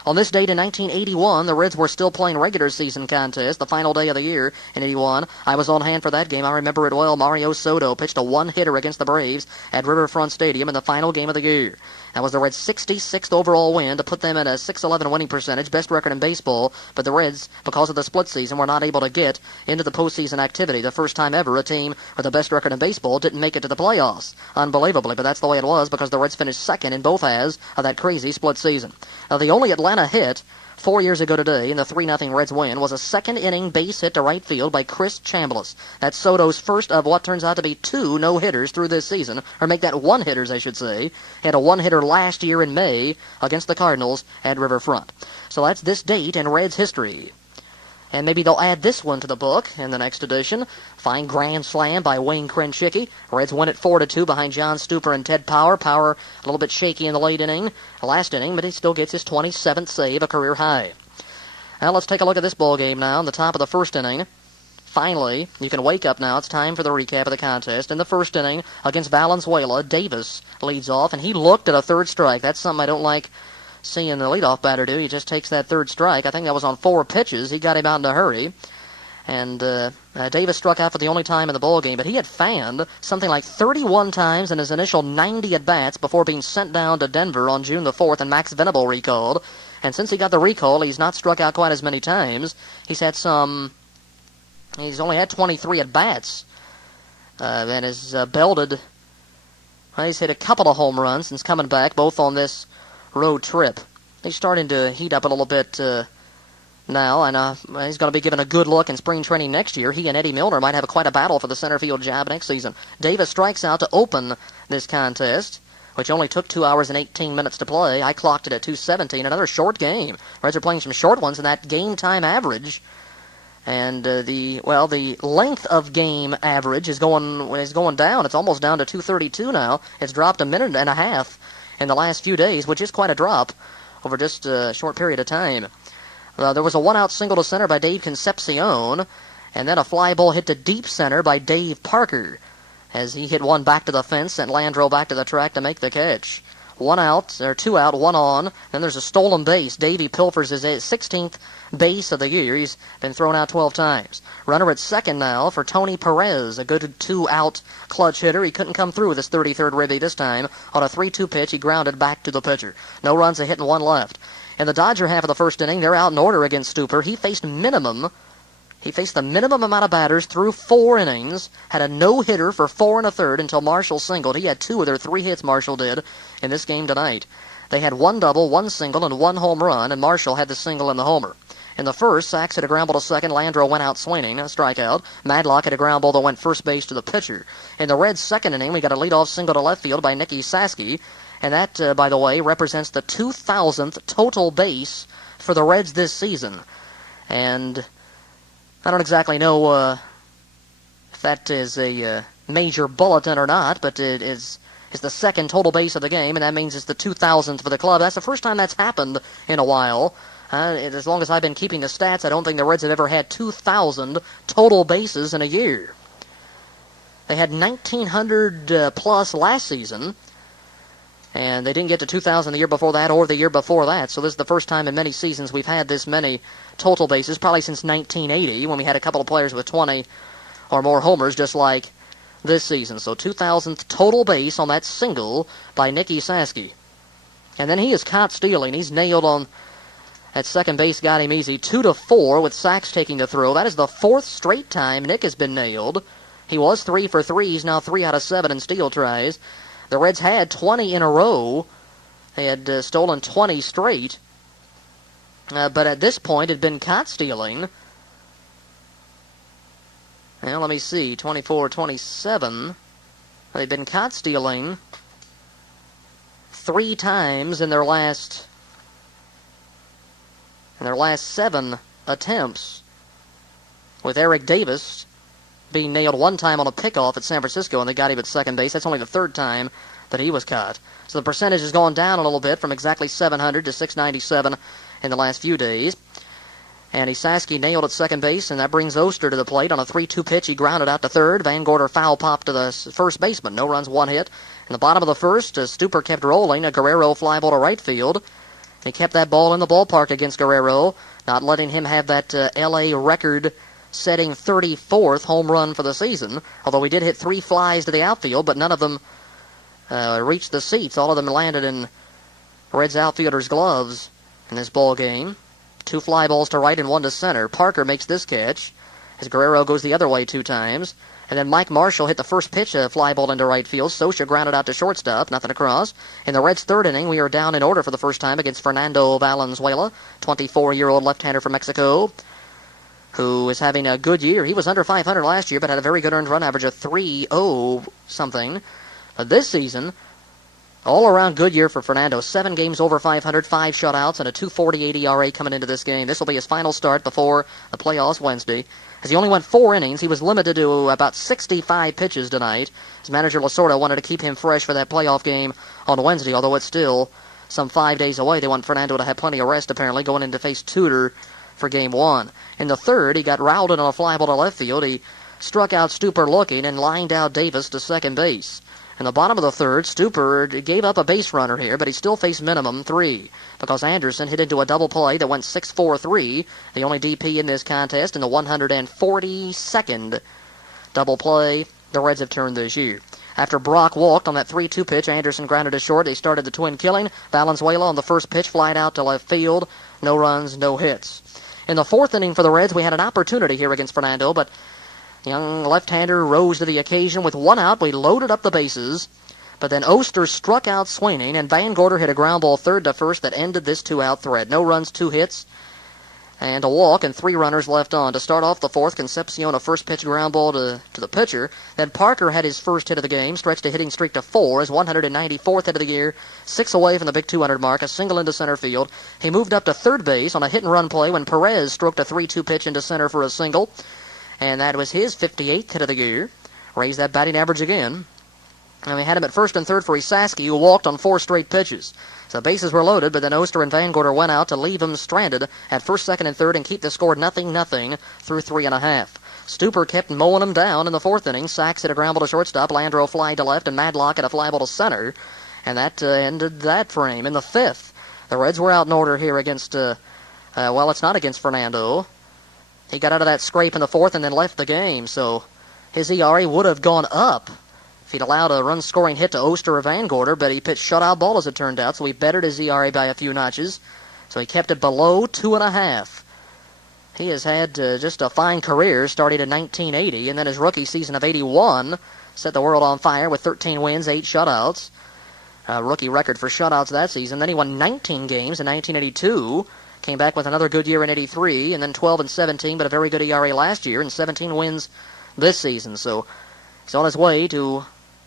On this date in 1981, the Reds were still playing regular season contest, the final day of the year in 81. I was on hand for that game. I remember it well. Mario Soto pitched a one-hitter against the Braves at Riverfront Stadium in the final game of the year. That was the Reds' 66th overall win to put them at a .611 winning percentage, best record in baseball. But the Reds, because of the split season, were not able to get into the postseason activity. The first time ever a team with the best record in baseball didn't make it to the playoffs. Unbelievably, but that's the way it was because the Reds finished second in both halves of that crazy split season. Now, the only Atlanta hit 4 years ago today in the 3-0 Reds win was a second-inning base hit to right field by Chris Chambliss. That's Soto's first of what turns out to be 2 no-hitters through this season, or make that one-hitters, I should say. He had a one-hitter last year in May against the Cardinals at Riverfront. So that's this date in Reds history. And maybe they'll add this one to the book in the next edition. Fine grand slam by Wayne Krenchicki. Reds win it 4-2 behind John Stuper and Ted Power. Power a little bit shaky in the last inning, but he still gets his 27th save, a career high. Now let's take a look at this ball game now in the top of the first inning. Finally, you can wake up now. It's time for the recap of the contest. In the first inning against Valenzuela, Davis leads off, and he looked at a third strike. That's something I don't like seeing the leadoff batter do. He just takes that third strike. I think that was on 4 pitches. He got him out in a hurry. And Davis struck out for the only time in the ball game, but he had fanned something like 31 times in his initial 90 at-bats before being sent down to Denver on June the 4th and Max Venable recalled. And since he got the recall, he's not struck out quite as many times. He's only had 23 at-bats and has belted. He's hit a couple of home runs since coming back, both on this road trip. He's starting to heat up a little bit now, and he's going to be given a good look in spring training next year. He and Eddie Milner might have quite a battle for the center field job next season. Davis strikes out to open this contest, which only took 2 hours and 18 minutes to play. I clocked it at 2:17. Another short game. Reds are playing some short ones, and that game time average and the length of game average is going down. It's almost down to 2:32 now. It's dropped a minute and a half in the last few days, which is quite a drop over just a short period of time. There was a one-out single to center by Dave Concepcion, and then a fly ball hit to deep center by Dave Parker, as he hit one back to the fence, sent Landreau back to the track to make the catch. 1 out, or 2 out, 1 on. Then there's a stolen base. Davey pilfers his 16th base of the year. He's been thrown out 12 times. Runner at second now for Tony Perez, a good 2-out clutch hitter. He couldn't come through with his 33rd ribby this time. On a 3-2 pitch, he grounded back to the pitcher. No runs, a hit, and 1 left. In the Dodger half of the first inning, they're out in order against Stuper. He faced the minimum amount of batters through 4 innings, had a no-hitter for 4 1/3 until Marshall singled. He had 2 of their 3 hits, Marshall did, in this game tonight. They had 1 double, 1 single, and 1 home run, and Marshall had the single and the homer. In the first, Sachs hit a ground ball to second. Landreau went out swinging, a strikeout. Madlock hit a ground ball that went first base to the pitcher. In the Reds' second inning, we got a leadoff single to left field by Nicky Saski, and that, by the way, represents the 2,000th total base for the Reds this season. And I don't exactly know if that is a major bulletin or not, but it is the second total base of the game, and that means it's the 2,000th for the club. That's the first time that's happened in a while. As long as I've been keeping the stats, I don't think the Reds have ever had 2,000 total bases in a year. They had 1,900 plus last season, and they didn't get to 2,000 the year before that or the year before that. So this is the first time in many seasons we've had this many total bases, probably since 1980, when we had a couple of players with 20 or more homers, just like this season. So 2,000th total base on that single by Nicky Saski. And then he is caught stealing. He's nailed on at second base, got him easy. 2-4 with Sachs taking the throw. That is the 4th straight time Nick has been nailed. He was 3 for 3. He's now 3 out of 7 in steal tries. The Reds had 20 in a row. They had stolen 20 straight. But at this point, had been caught stealing. Now, let me see. 24, 27. They've been caught stealing 3 times in their last 7 attempts, with Eric Davis being nailed one time on a pickoff at San Francisco, and they got him at second base. That's only the third time that he was caught. So the percentage has gone down a little bit from exactly 700 to 697 in the last few days. And Esaski nailed at second base, and that brings Oster to the plate. On a 3-2 pitch, he grounded out to third. Van Gorder foul popped to the first baseman. No runs, one hit. In the bottom of the first, Stuper kept rolling. A Guerrero fly ball to right field. He kept that ball in the ballpark against Guerrero, not letting him have that L.A. record-setting 34th home run for the season. Although he did hit 3 flies to the outfield, but none of them reached the seats. All of them landed in Reds outfielders' gloves in this ball game. 2 fly balls to right and 1 to center. Parker makes this catch as Guerrero goes the other way 2 times. And then Mike Marshall hit the first pitch, a fly ball into right field. Socha grounded out to shortstop, nothing across. In the Reds' third inning, we are down in order for the first time against Fernando Valenzuela, 24-year-old left-hander from Mexico, who is having a good year. He was under 500 last year, but had a very good earned run average of 3.0 something. This season, all-around good year for Fernando. 7 games over 500, 5 shutouts, and a 2.48 ERA coming into this game. This will be his final start before the playoffs Wednesday. As he only went 4 innings, he was limited to about 65 pitches tonight. His manager Lasorda wanted to keep him fresh for that playoff game on Wednesday, although it's still some 5 days away. They want Fernando to have plenty of rest, apparently, going in to face Tudor for Game 1. In the third, he got routed on a fly ball to left field. He struck out Stuper looking and lined out Davis to second base. In the bottom of the third, Stuper gave up a base runner here, but he still faced minimum 3 because Anderson hit into a double play that went 6-4-3, the only DP in this contest, in the 142nd double play the Reds have turned this year. After Brock walked on that 3-2 pitch, Anderson grounded to short. They started the twin killing. Valenzuela on the first pitch flied out to left field. No runs, no hits. In the 4th inning for the Reds, we had an opportunity here against Fernando, but young left-hander rose to the occasion. With 1 out, we loaded up the bases, but then Oster struck out swinging, and Van Gorder hit a ground ball third to first that ended this 2-out thread. No runs, 2 hits, and a walk, and 3 runners left on. To start off the 4th, Concepcion a first-pitch ground ball to the pitcher. Then Parker had his first hit of the game, stretched a hitting streak to 4, his 194th hit of the year, 6 away from the big 200 mark, a single into center field. He moved up to third base on a hit-and-run play when Perez stroked a 3-2 pitch into center for a single. And that was his 58th hit of the year. Raised that batting average again. And we had him at first and third for Esaski, who walked on 4 straight pitches. So bases were loaded, but then Oster and Van Gorder went out to leave him stranded at first, second, and third and keep the score 0-0 through 3.5. Stuper kept mowing him down in the 4th inning. Sachs hit a ground ball to shortstop. Landreau fly to left, and Madlock hit a fly ball to center. And that ended that frame. In the 5th, the Reds were out in order here against, it's not against Fernando. He got out of that scrape in the 4th and then left the game, so his ERA would have gone up if he'd allowed a run-scoring hit to Oster or Van Gorder, but he pitched shutout ball as it turned out, so he bettered his ERA by a few notches, so he kept it below 2.5. He has had just a fine career, starting in 1980, and then his rookie season of 81 set the world on fire with 13 wins, 8 shutouts. Rookie record for shutouts that season. Then he won 19 games in 1982. Came back with another good year in 83, and then 12 and 17, but a very good ERA last year, and 17 wins this season. So he's on his way to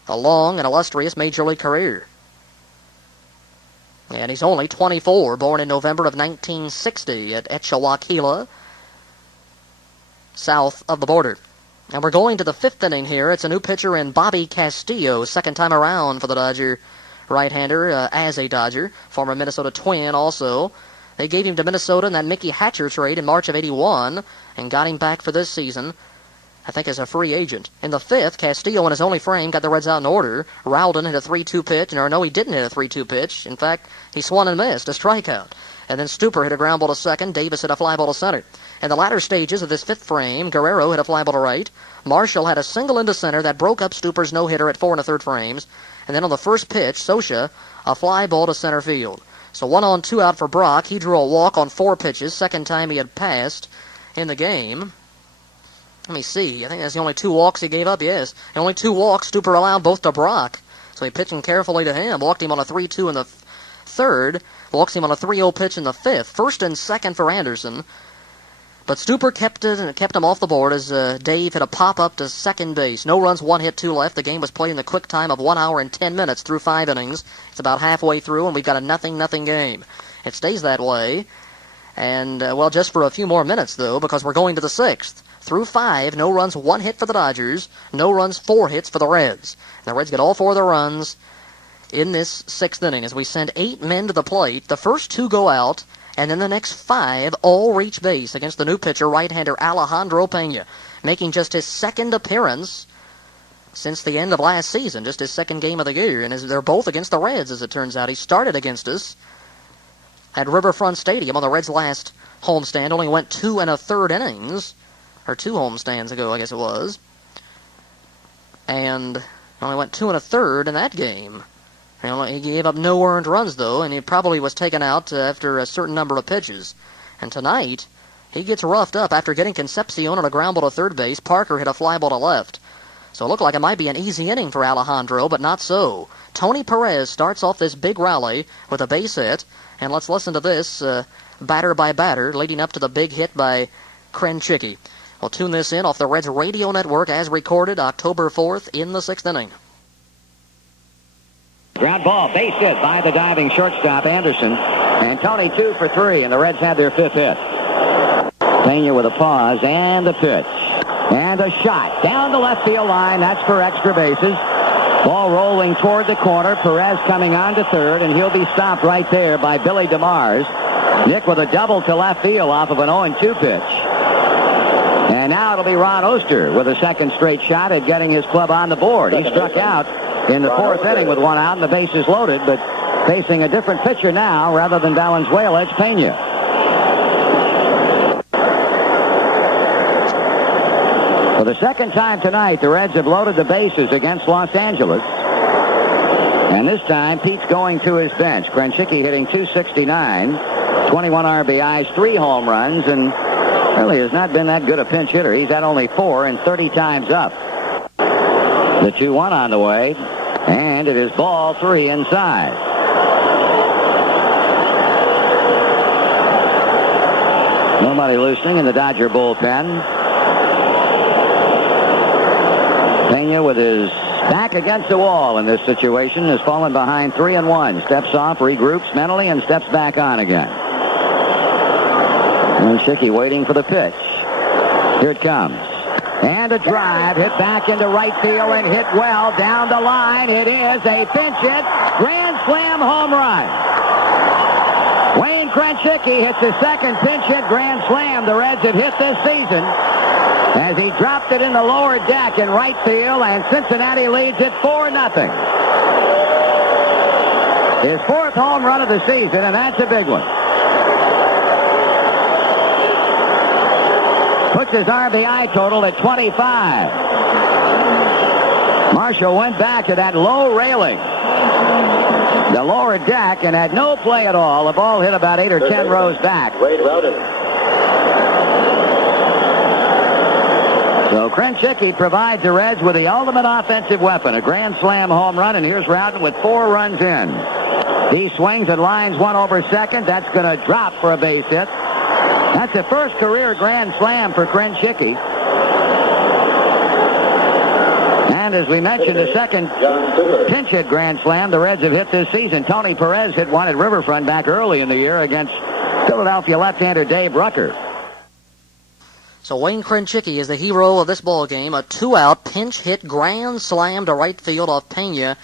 a long and illustrious Major League career. And he's only 24, born in November of 1960 at Etchawaquila, south of the border. And we're going to the 5th inning here. It's a new pitcher in Bobby Castillo, second time around for the Dodger right-hander as a Dodger, former Minnesota Twin also. They gave him to Minnesota in that Mickey Hatcher trade in March of 81 and got him back for this season, I think, as a free agent. In the 5th, Castillo in his only frame got the Reds out in order. Rowden hit a 3-2 pitch. Or no, he didn't hit a 3-2 pitch. In fact, he swung and missed, a strikeout. And then Stuper hit a ground ball to second. Davis hit a fly ball to center. In the latter stages of this 5th frame, Guerrero hit a fly ball to right. Marshall had a single into center that broke up Stuper's no-hitter at 4 1/3 frames. And then on the first pitch, Socha, a fly ball to center field. So 1 on, 2 out for Brock. He drew a walk on 4 pitches. Second time he had passed in the game. Let me see. I think that's the only 2 walks he gave up, yes. And only 2 walks Stuper allowed, both to Brock. So he pitched him carefully to him. Walked him on a 3-2 in the 3rd. Walks him on a 3-0 pitch in the 5th. First and second for Anderson. But Stuper kept him off the board as Dave hit a pop-up to second base. No runs, 1 hit, 2 left. The game was played in the quick time of 1 hour and 10 minutes through 5 innings. It's about halfway through, and we've got a 0-0 game. It stays that way. And, just for a few more minutes, though, because we're going to the 6th. through 5, no runs, 1 hit for the Dodgers, no runs, 4 hits for the Reds. The Reds get all 4 of their runs in this 6th inning as we send 8 men to the plate. The first 2 go out, and then the next 5 all reach base against the new pitcher, right-hander Alejandro Pena, making just his 2nd appearance since the end of last season, just his 2nd game of the year, and they're both against the Reds, as it turns out. He started against us at Riverfront Stadium on the Reds' last homestand, only went 2 1/3 innings, or 2 homestands ago, I guess it was, and only went 2 1/3 in that game. He gave up no earned runs, though, and he probably was taken out after a certain number of pitches. And tonight, he gets roughed up after getting Concepcion on a ground ball to third base. Parker hit a fly ball to left. So it looked like it might be an easy inning for Alejandro, but not so. Tony Perez starts off this big rally with a base hit, and let's listen to this batter by batter leading up to the big hit by Krenchicki. We'll tune this in off the Reds radio network as recorded October 4th in the 6th inning. Ground ball, base hit by the diving shortstop Anderson. And Tony 2 for 3, and the Reds had their 5th hit. Pena with a pause and a pitch. And a shot down the left field line. That's for extra bases. Ball rolling toward the corner. Perez coming on to third, and he'll be stopped right there by Billy DeMars. Nick with a double to left field off of an 0-2 pitch. And now it'll be Ron Oster with a 2nd straight shot at getting his club on the board. He struck out in the 4th inning with 1 out and the bases loaded, but facing a different pitcher now rather than Valenzuela, it's Pena. For the 2nd time tonight, the Reds have loaded the bases against Los Angeles. And this time, Pete's going to his bench. Krenchicki hitting .269, 21 RBIs, 3 home runs, and really has not been that good a pinch hitter. He's had only 4 and 30 times up. The 2-1 on the way, and it is ball 3 inside. Nobody loosening in the Dodger bullpen. Pena with his back against the wall in this situation has fallen behind 3-1. Steps off, regroups mentally, and steps back on again. Krenchicki waiting for the pitch. Here it comes. And a drive hit back into right field and hit well down the line. It is a pinch hit, grand slam home run. Wayne Krenchicki hits his 2nd pinch hit grand slam the Reds have hit this season as he dropped it in the lower deck in right field, and Cincinnati leads it 4-0. His 4th home run of the season, and that's a big one. Puts his RBI total at 25. Marshall went back to that low railing, the lower deck, and had no play at all. The ball hit about 8 or 10 rows back. Wade Rowden. So Krenchicki provides the Reds with the ultimate offensive weapon, a grand slam home run, and here's Rowden with 4 runs in. He swings and lines one over second. That's going to drop for a base hit. That's the first career grand slam for Krenchicki. And as we mentioned, the second pinch hit grand slam the Reds have hit this season. Tony Perez hit one at Riverfront back early in the year against Philadelphia left-hander Dave Rucker. So Wayne Krenchicki is the hero of this ball game. A 2-out pinch hit grand slam to right field off Pena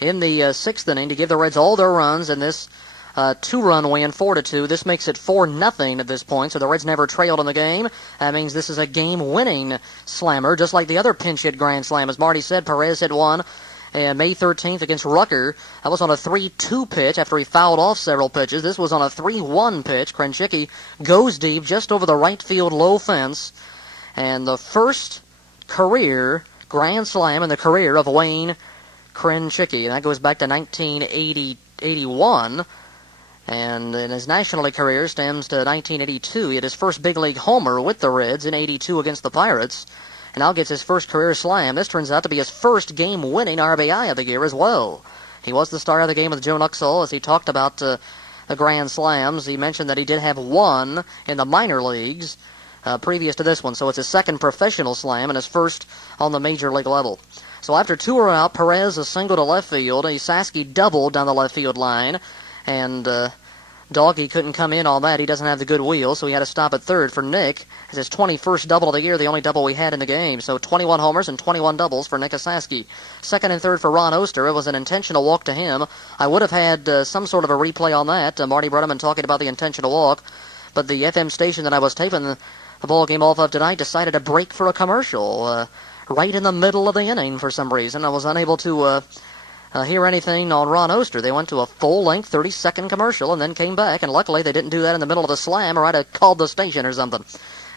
in the 6th inning to give the Reds all their runs in this 2-run win, 4-2. This makes it 4-0 at this point, so the Reds never trailed in the game. That means this is a game-winning slammer, just like the other pinch hit grand slam. As Marty said, Perez hit one May 13th against Rucker. That was on a 3-2 pitch after he fouled off several pitches. This was on a 3-1 pitch. Krenchicki goes deep just over the right field low fence. And the first career grand slam in the career of Wayne Krenchicki. And that goes back to 1981. And in his National League career stems to 1982. He had his first big league homer with the Reds in 82 against the Pirates. And now gets his first career slam. This turns out to be his first game-winning RBI of the year as well. He was the star of the game with Joe Nuxhall as he talked about the grand slams. He mentioned that he did have one in the minor leagues previous to this one. So it's his second professional slam and his first on the major league level. So after 2 are out, Perez a single to left field. A Sasky double down the left field line. And Doggy couldn't come in on that. He doesn't have the good wheel, so he had to stop at third. For Nick, it's his 21st double of the year, the only double we had in the game. So 21 homers and 21 doubles for Nick Osaski. Second and third for Ron Oster. It was an intentional walk to him. I would have had some sort of a replay on that. Marty Brenneman talking about the intentional walk, but the FM station that I was taping the ball game off of tonight decided to break for a commercial right in the middle of the inning for some reason. I was unable to hear anything on Ron Oster. They went to a full-length 30-second commercial and then came back, and luckily they didn't do that in the middle of the slam, or I'd have called the station or something.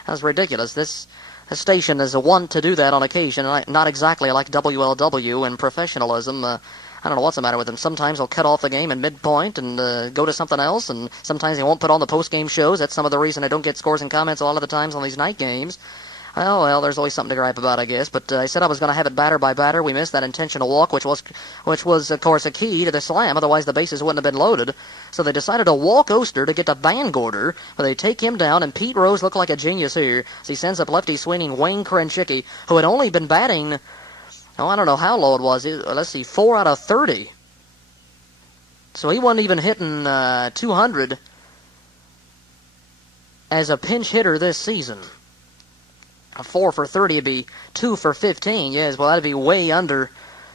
That's ridiculous. This station is a wont to do that on occasion, not exactly like WLW in professionalism. I don't know what's the matter with them. Sometimes they'll cut off the game in midpoint and go to something else, and sometimes they won't put on the post-game shows. That's some of the reason I don't get scores and comments a lot of the times on these night games. Oh, well, there's always something to gripe about, I guess. But I said I was going to have it batter by batter. We missed that intentional walk, which was, of course, a key to the slam. Otherwise, the bases wouldn't have been loaded. So they decided to walk Oster to get to Van Gorder, where they take him down, and Pete Rose looked like a genius here as he sends up lefty swinging Wayne Krenchicki, who had only been batting, I don't know how low it was. Let's see, 4 out of 30. So he wasn't even hitting 200 as a pinch hitter this season. 4 for 30 would be 2 for 15. Yes, well, that'd be way under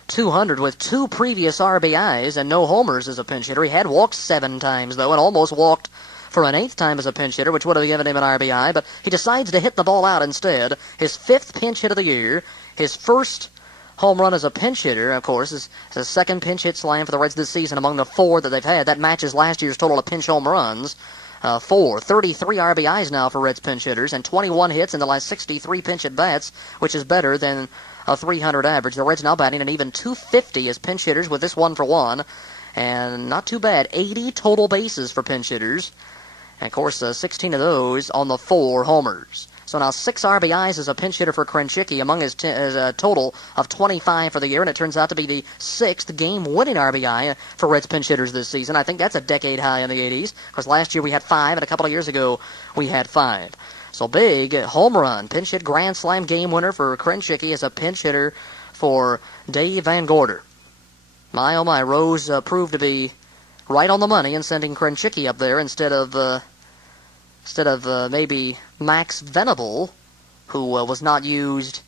200 with 2 previous RBIs and no homers as a pinch hitter. He had walked 7 times, though, and almost walked for an 8th time as a pinch hitter, which would have given him an RBI, but he decides to hit the ball out instead. His 5th pinch hit of the year, his first home run as a pinch hitter, of course, is his 2nd pinch hit slam for the Reds this season among the 4 that they've had. That matches last year's total of pinch home runs. 33 RBIs now for Reds pinch hitters, and 21 hits in the last 63 pinch at bats, which is better than a 300 average. The Reds now batting an even 250 as pinch hitters with this 1-for-1, and not too bad. 80 total bases for pinch hitters, and of course 16 of those on the 4 homers. So now 6 RBIs as a pinch hitter for Krenchicki among his total of 25 for the year, and it turns out to be the 6th game-winning RBI for Reds pinch hitters this season. I think that's a decade high in the 80s, because last year we had 5, and a couple of years ago we had 5. So big home run, pinch hit grand slam game winner for Krenchicki as a pinch hitter for Dave Van Gorder. My, oh my, Rose proved to be right on the money in sending Krenchicki up there instead of maybe Max Venable, who was not used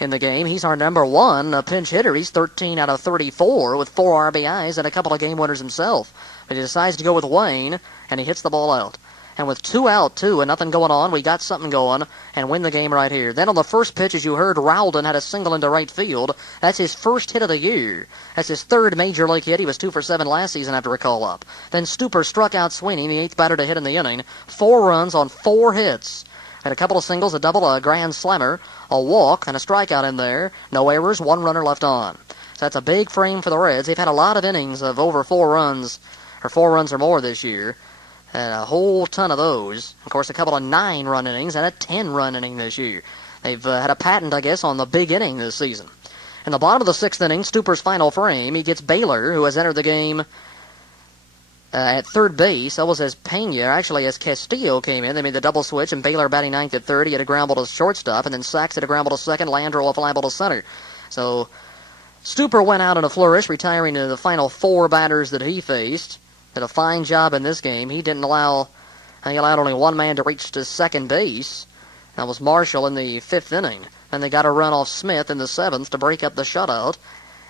in the game. He's our number 1 pinch hitter. He's 13 out of 34 with 4 RBIs and a couple of game winners himself. But he decides to go with Wayne, and he hits the ball out. And with 2 out, too, and nothing going on, we got something going and win the game right here. Then on the first pitch, as you heard, Rowden had a single into right field. That's his first hit of the year. That's his 3rd major league hit. He was 2 for 7 last season after a call-up. Then Stuper struck out Sweeney, the 8th batter to hit in the inning. 4 runs on 4 hits. Had a couple of singles, a double, a grand slammer, a walk, and a strikeout in there. No errors, 1 runner left on. So that's a big frame for the Reds. They've had a lot of innings of over 4 runs, or 4 runs or more this year. And a whole ton of those. Of course, a couple of 9-run innings and a 10-run inning this year. They've had a patent, I guess, on the big inning this season. In the bottom of the 6th inning, Stuper's final frame, he gets Baylor, who has entered the game at third base. That was as Pena, actually as Castillo came in. They made the double switch, and Baylor batting 9th at third. He had a ground ball to shortstop, and then Sachs had a ground ball to second, Landreau a fly ball to center. So Stuper went out in a flourish, retiring to the final 4 batters that he faced. Did a fine job in this game. He allowed only 1 man to reach to second base. That was Marshall in the 5th inning. Then they got a run off Smith in the 7th to break up the shutout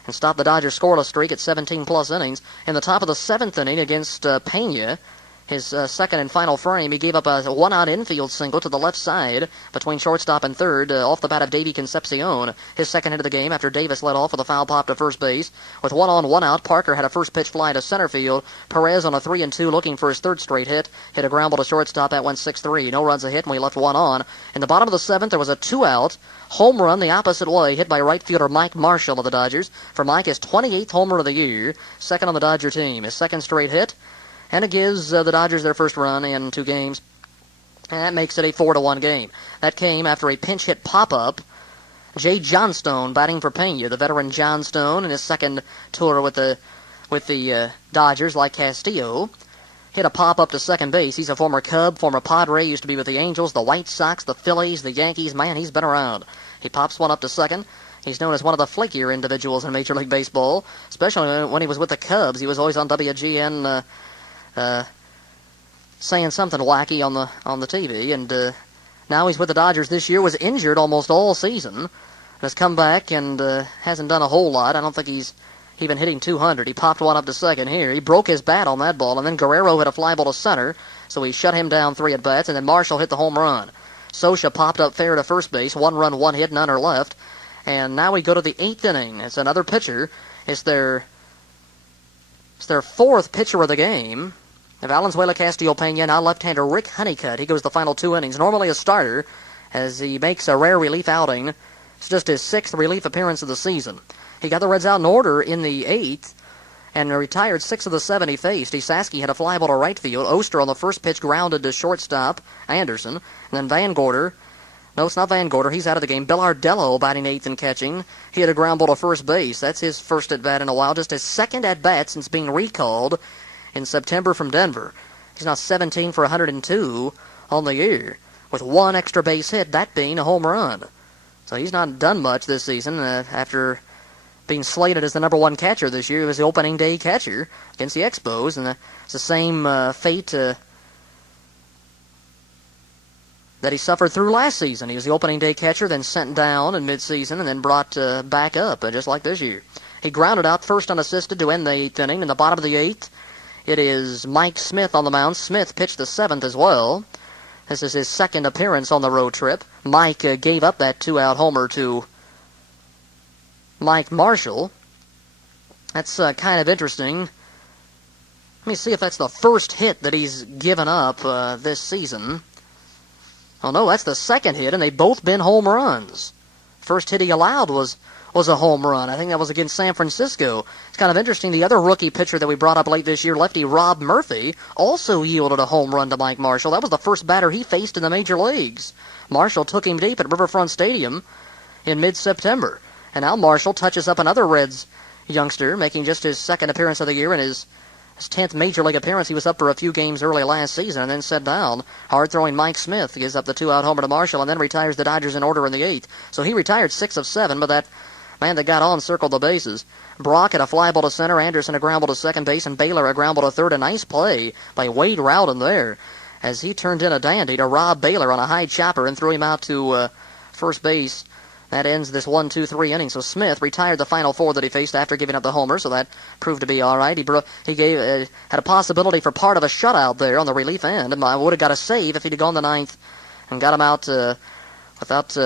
and stop the Dodgers scoreless streak at 17-plus innings. In the top of the 7th inning against Pena, his 2nd and final frame, he gave up a 1-out infield single to the left side between shortstop and third off the bat of Davey Concepcion. His 2nd hit of the game after Davis led off with a foul pop to first base. With 1 on, 1 out, Parker had a first pitch fly to center field. Perez on a 3-2 looking for his 3rd straight hit. Hit a ground ball to shortstop. That went 6-3. No runs a hit, and we left 1 on. In the bottom of the 7th, there was a 2-out home run the opposite way, hit by right fielder Mike Marshall of the Dodgers. For Mike, his 28th home run of the year, 2nd on the Dodger team. His 2nd straight hit. And it gives the Dodgers their first run in 2 games. And that makes it a 4-1 game. That came after a pinch hit pop-up. Jay Johnstone batting for Pena. The veteran Johnstone in his 2nd tour with the Dodgers, like Castillo, hit a pop-up to second base. He's a former Cub, former Padre, used to be with the Angels, the White Sox, the Phillies, the Yankees. Man, he's been around. He pops one up to second. He's known as one of the flakier individuals in Major League Baseball, especially when he was with the Cubs. He was always on WGN saying something wacky on the TV, and now he's with the Dodgers this year. Was injured almost all season, has come back and hasn't done a whole lot. I don't think he's even hitting 200. He popped one up to second here. He broke his bat on that ball, and then Guerrero hit a fly ball to center, so he shut him down 3 at-bats, and then Marshall hit the home run. Socha popped up fair to first base, 1 run, 1 hit, none are left. And now we go to the 8th inning. It's another pitcher. It's their 4th pitcher of the game. Valenzuela Castillo-Pena, now left-hander Rick Honeycutt. He goes the final 2 innings. Normally a starter, as he makes a rare relief outing. It's just his 6th relief appearance of the season. He got the Reds out in order in the 8th and retired 6 of the 7 he faced. Esaski had a fly ball to right field. Oster on the first pitch grounded to shortstop Anderson. And then Van Gorder. No, it's not Van Gorder. He's out of the game. Bilardello batting 8th and catching. He had a ground ball to first base. That's his first at-bat in a while. Just his 2nd at-bat since being recalled in September from Denver. He's now 17 for 102 on the year, with 1 extra base hit, that being a home run. So he's not done much this season after being slated as the number 1 catcher this year. He was the opening day catcher against the Expos, and it's the same fate that he suffered through last season. He was the opening day catcher, then sent down in midseason, and then brought back up, just like this year. He grounded out first unassisted to end the 8th inning. In the bottom of the 8th, it is Mike Smith on the mound. Smith pitched the 7th as well. This is his 2nd appearance on the road trip. Mike gave up that 2-out homer to Mike Marshall. That's kind of interesting. Let me see if that's the first hit that he's given up this season. Oh, no, that's the 2nd hit, and they've both been home runs. First hit he allowed was a home run. I think that was against San Francisco. It's kind of interesting. The other rookie pitcher that we brought up late this year, lefty Rob Murphy, also yielded a home run to Mike Marshall. That was the first batter he faced in the major leagues. Marshall took him deep at Riverfront Stadium in mid-September. And now Marshall touches up another Reds youngster, making just his 2nd appearance of the year and his 10th major league appearance. He was up for a few games early last season and then set down. Hard-throwing Mike Smith gives up the 2-out homer to Marshall and then retires the Dodgers in order in the 8th. So he retired 6 of 7, but that man that got on circled the bases. Brock had a fly ball to center, Anderson a ground ball to second base, and Baylor a ground ball to third. A nice play by Wade Rowden there as he turned in a dandy to Rob Baylor on a high chopper and threw him out to first base. That ends this 1-2-3 inning. So Smith retired the final 4 that he faced after giving up the homer, so that proved to be all right. He had a possibility for part of a shutout there on the relief end. And would have got a save if he'd have gone the 9th and got him out without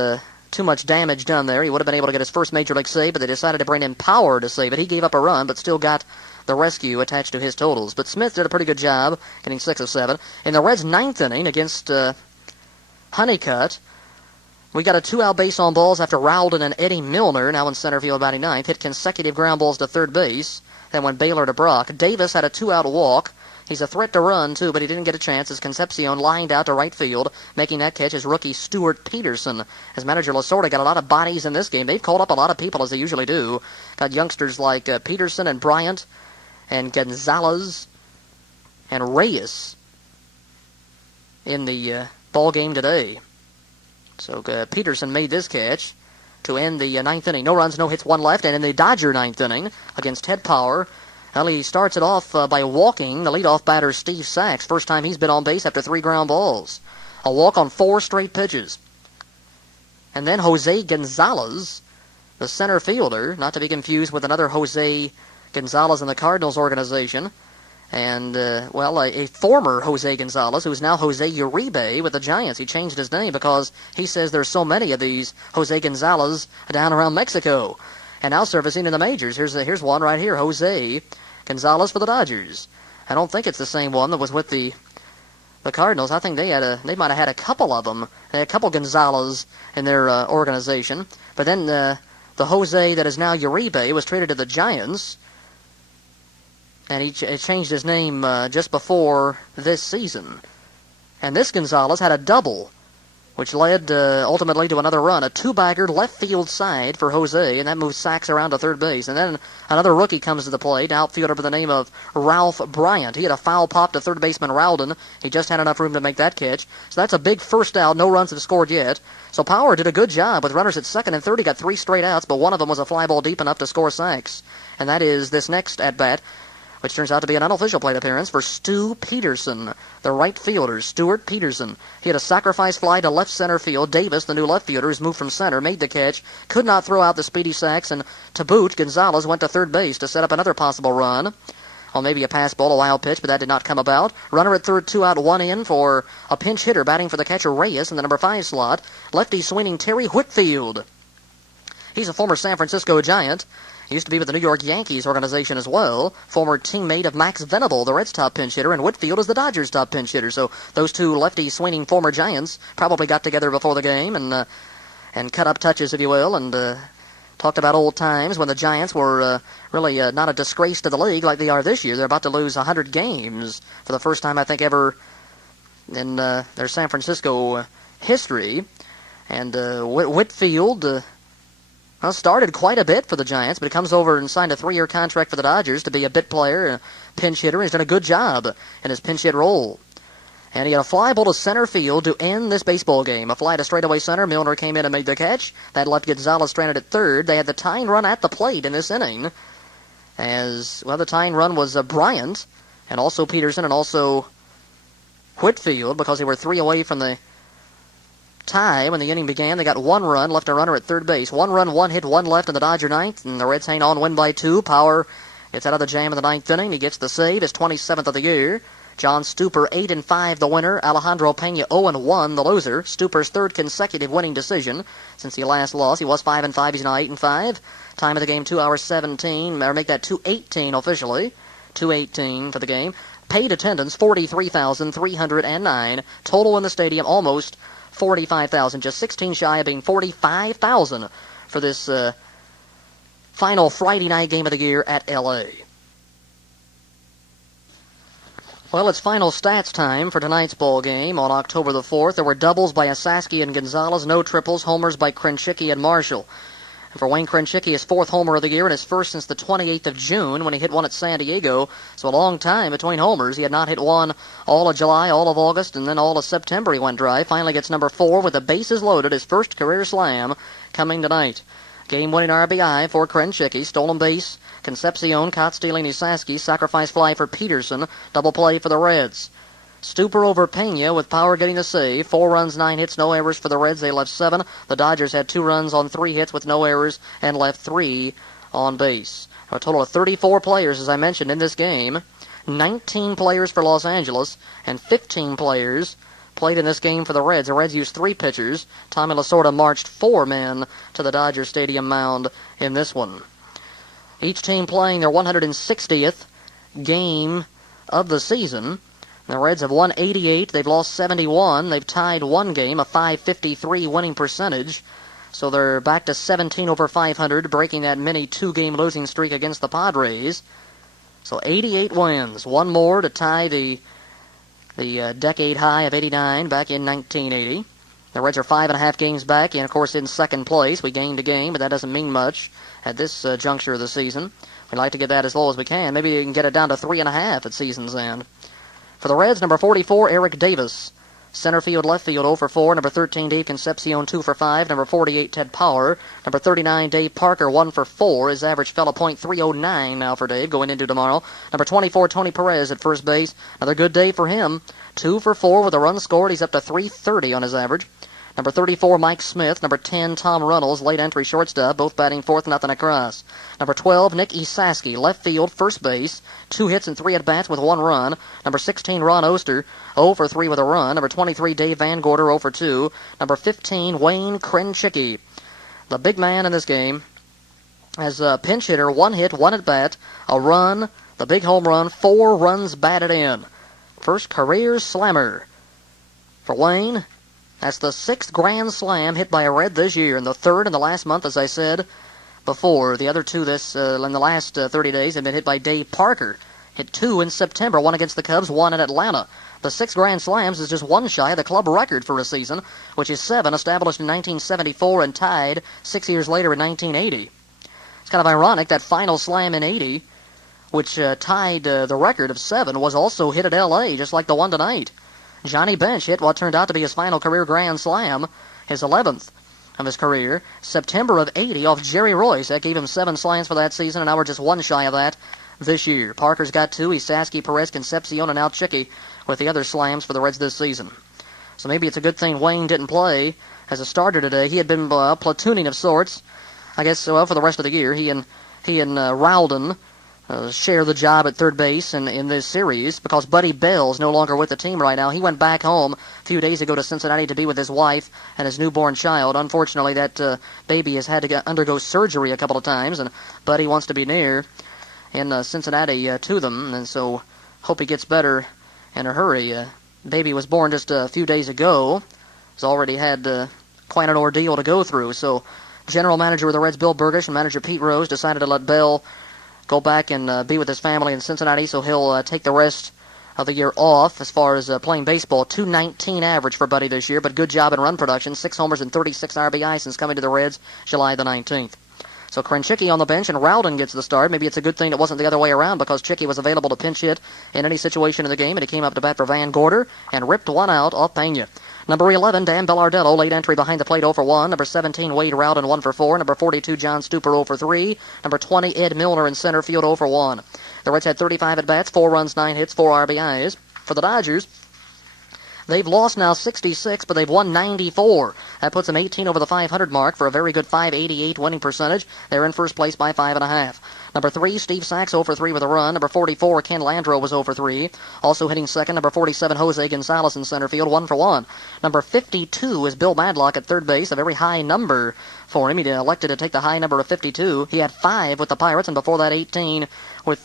too much damage done there. He would have been able to get his first major league save, but they decided to bring in Power to save it. He gave up a run, but still got the rescue attached to his totals. But Smith did a pretty good job, getting 6 of 7. In the Reds' 9th inning against Honeycutt, we got a 2-out base on balls after Rowden and Eddie Milner, now in center field batting 9th, hit consecutive ground balls to third base. Then went Baylor to Brock. Davis had a 2-out walk. He's a threat to run, too, but he didn't get a chance as Concepcion lined out to right field. Making that catch is rookie Stuart Peterson. As manager Lasorda got a lot of bodies in this game. They've called up a lot of people, as they usually do. Got youngsters like Peterson and Bryant and Gonzalez and Reyes in the ball game today. So Peterson made this catch to end the 9th inning. No runs, no hits, 1 left. And in the Dodger 9th inning against Ted Power, well, he starts it off by walking the leadoff batter, Steve Sachs. First time he's been on base after 3 ground balls. A walk on 4 straight pitches. And then Jose Gonzalez, the center fielder, not to be confused with another Jose Gonzalez in the Cardinals organization. And, a former Jose Gonzalez, who's now Jose Uribe with the Giants. He changed his name because he says there's so many of these Jose Gonzalez down around Mexico. And now surfacing in the majors. Here's one right here, Jose Gonzalez for the Dodgers. I don't think it's the same one that was with the Cardinals. I think they might have had a couple of them. They had a couple Gonzalez in their organization. But then the Jose that is now Uribe was traded to the Giants. And he changed his name just before this season. And this Gonzalez had a double, which led ultimately to another run. A 2-bagger left field side for Jose, and that moves Sachs around to third base. And then another rookie comes to the plate, outfielder by the name of Ralph Bryant. He had a foul pop to third baseman Rowden. He just had enough room to make that catch. So that's a big first out. No runs have scored yet. So Power did a good job with runners at second and third. He got 3 straight outs, but one of them was a fly ball deep enough to score Sachs. And that is this next at-bat. which turns out to be an unofficial plate appearance for Stu Peterson, the right fielder, Stuart Peterson. He had a sacrifice fly to left center field. Davis, the new left fielder, who's moved from center, made the catch, could not throw out the speedy sacks, and to boot, Gonzalez went to third base to set up another possible run. On maybe a pass ball, a wild pitch, but that did not come about. Runner at third, 2 out, 1 in for a pinch hitter batting for the catcher Reyes in the number 5 slot. Lefty swinging Terry Whitfield. He's a former San Francisco Giant. He used to be with the New York Yankees organization as well. Former teammate of Max Venable, the Reds' top pinch hitter, and Whitfield is the Dodgers' top pinch hitter. So those two lefty-swinging former Giants probably got together before the game and cut up touches, if you will, and talked about old times when the Giants were really not a disgrace to the league like they are this year. They're about to lose 100 games for the first time, I think, ever in their San Francisco history. And Whitfield started quite a bit for the Giants, but he comes over and signed a 3-year contract for the Dodgers to be a bit player, a pinch hitter. He's done a good job in his pinch hit role. And he had a fly ball to center field to end this baseball game. A fly to straightaway center. Milner came in and made the catch. That left Gonzalez stranded at third. They had the tying run at the plate in this inning. As, well, the tying run was Bryant, and also Peterson, and also Whitfield, because they were 3 away from the tie when the inning began. They got 1 run, left a runner at third base. 1 run, 1 hit, 1 left in the Dodger ninth, and the Reds hang on, win by 2. Power gets out of the jam in the ninth inning. He gets the save, his 27th of the year. John Stuper, 8-5, the winner. Alejandro Pena, 0-1, the loser. Stuper's 3rd consecutive winning decision since he last lost. He was 5-5. He's now 8-5. Time of the game, 2 hours 17. Or make that 2:18 officially. 2:18 for the game. Paid attendance, 43,309. Total in the stadium, almost 45,000. Just 16 shy of being 45,000 for this final Friday night game of the year at L.A. Well, it's final stats time for tonight's ball game on October the 4th. There were doubles by Asaski and Gonzalez, no triples, homers by Krenchicki and Marshall. And for Wayne Krenchicki, his 4th homer of the year and his first since the 28th of June when he hit one at San Diego. So a long time between homers. He had not hit one all of July, all of August, and then all of September he went dry. Finally gets number 4 with the bases loaded, his first career slam coming tonight. Game-winning RBI for Krenchicki, stolen base, Concepcion, caught stealing Esaski, sacrifice fly for Peterson, double play for the Reds. Stuper over Pena with Power getting the save. 4 runs, 9 hits, no errors for the Reds. They left 7. The Dodgers had 2 runs on 3 hits with no errors and left 3 on base. A total of 34 players, as I mentioned, in this game. 19 players for Los Angeles and 15 players played in this game for the Reds. The Reds used 3 pitchers. Tommy Lasorda marched 4 men to the Dodger Stadium mound in this one. Each team playing their 160th game of the season. The Reds have won 88. They've lost 71. They've tied 1 game, a .553 winning percentage. So they're back to 17 over 500, breaking that mini 2-game losing streak against the Padres. So 88 wins. 1 more to tie the decade high of 89 back in 1980. The Reds are 5.5 games back, and of course in second place. We gained a game, but that doesn't mean much at this juncture of the season. We'd like to get that as low as we can. Maybe we can get it down to 3.5 at season's end. For the Reds, number 44, Eric Davis. Center field, left field, 0 for 4. Number 13, Dave Concepcion, 2 for 5. Number 48, Ted Power. Number 39, Dave Parker, 1 for 4. His average fell a .309 now for Dave going into tomorrow. Number 24, Tony Perez at first base. Another good day for him. 2 for 4 with a run scored. He's up to .330 on his average. Number 34, Mike Smith. Number 10, Tom Runnels, late entry shortstop, both batting 4th, nothing across. Number 12, Nick Esaski, left field, first base, 2 hits and 3 at-bats with 1 run. Number 16, Ron Oster, 0 for 3 with a run. Number 23, Dave Van Gorder, 0 for 2. Number 15, Wayne Krenchicki. The big man in this game as a pinch hitter, 1 hit, 1 at-bat, a run, the big home run, 4 runs batted in. First career slammer for Wayne. That's the 6th grand slam hit by a Red this year, and the 3rd in the last month, as I said before. The other 2 in the last 30 days have been hit by Dave Parker. Hit 2 in September, 1 against the Cubs, 1 in Atlanta. The 6 grand slams is just 1 shy of the club record for a season, which is 7, established in 1974 and tied 6 years later in 1980. It's kind of ironic that final slam in 80, which tied the record of 7, was also hit at L.A., just like the one tonight. Johnny Bench hit what turned out to be his final career grand slam, his 11th of his career, September of 80 off Jerry Royce. That gave him 7 slams for that season, and now we're just 1 shy of that this year. Parker's got 2. Esaski, Perez, Concepcion, and now Chicky with the other slams for the Reds this season. So maybe it's a good thing Wayne didn't play as a starter today. He had been platooning of sorts, I guess, for the rest of the year. He and Rowden share the job at third base in this series because Buddy Bell's no longer with the team right now. He went back home a few days ago to Cincinnati to be with his wife and his newborn child. Unfortunately, that baby has had to undergo surgery a couple of times, and Buddy wants to be near in Cincinnati to them, and so hope he gets better in a hurry. Baby was born just a few days ago. He's already had quite an ordeal to go through, so general manager of the Reds, Bill Burgish, and manager Pete Rose decided to let Bell go back and be with his family in Cincinnati, so he'll take the rest of the year off as far as playing baseball. .219 average for Buddy this year, but good job in run production. 6 homers and 36 RBI since coming to the Reds July the 19th. So Krenchicki on the bench, and Rowden gets the start. Maybe it's a good thing it wasn't the other way around because Chicky was available to pinch hit in any situation in the game, and he came up to bat for Van Gorder and ripped one out off Pena. Number 11, Dan Bellardello, late entry behind the plate, 0 for 1. Number 17, Wade Rowden, 1 for 4. Number 42, John Stuper, 0 for 3. Number 20, Ed Milner in center field, 0 for 1. The Reds had 35 at-bats, 4 runs, 9 hits, 4 RBIs. For the Dodgers, they've lost now 66, but they've won 94. That puts them 18 over the 500 mark for a very good .588 winning percentage. They're in first place by 5.5. Number 3, Steve Sachs, 0 for 3 with a run. Number 44, Ken Landreau was 0 for 3. Also hitting second, number 47, Jose Gonzalez in center field, 1 for 1. Number 52 is Bill Madlock at third base, a very high number for him. He elected to take the high number of 52. He had 5 with the Pirates, and before that 18 with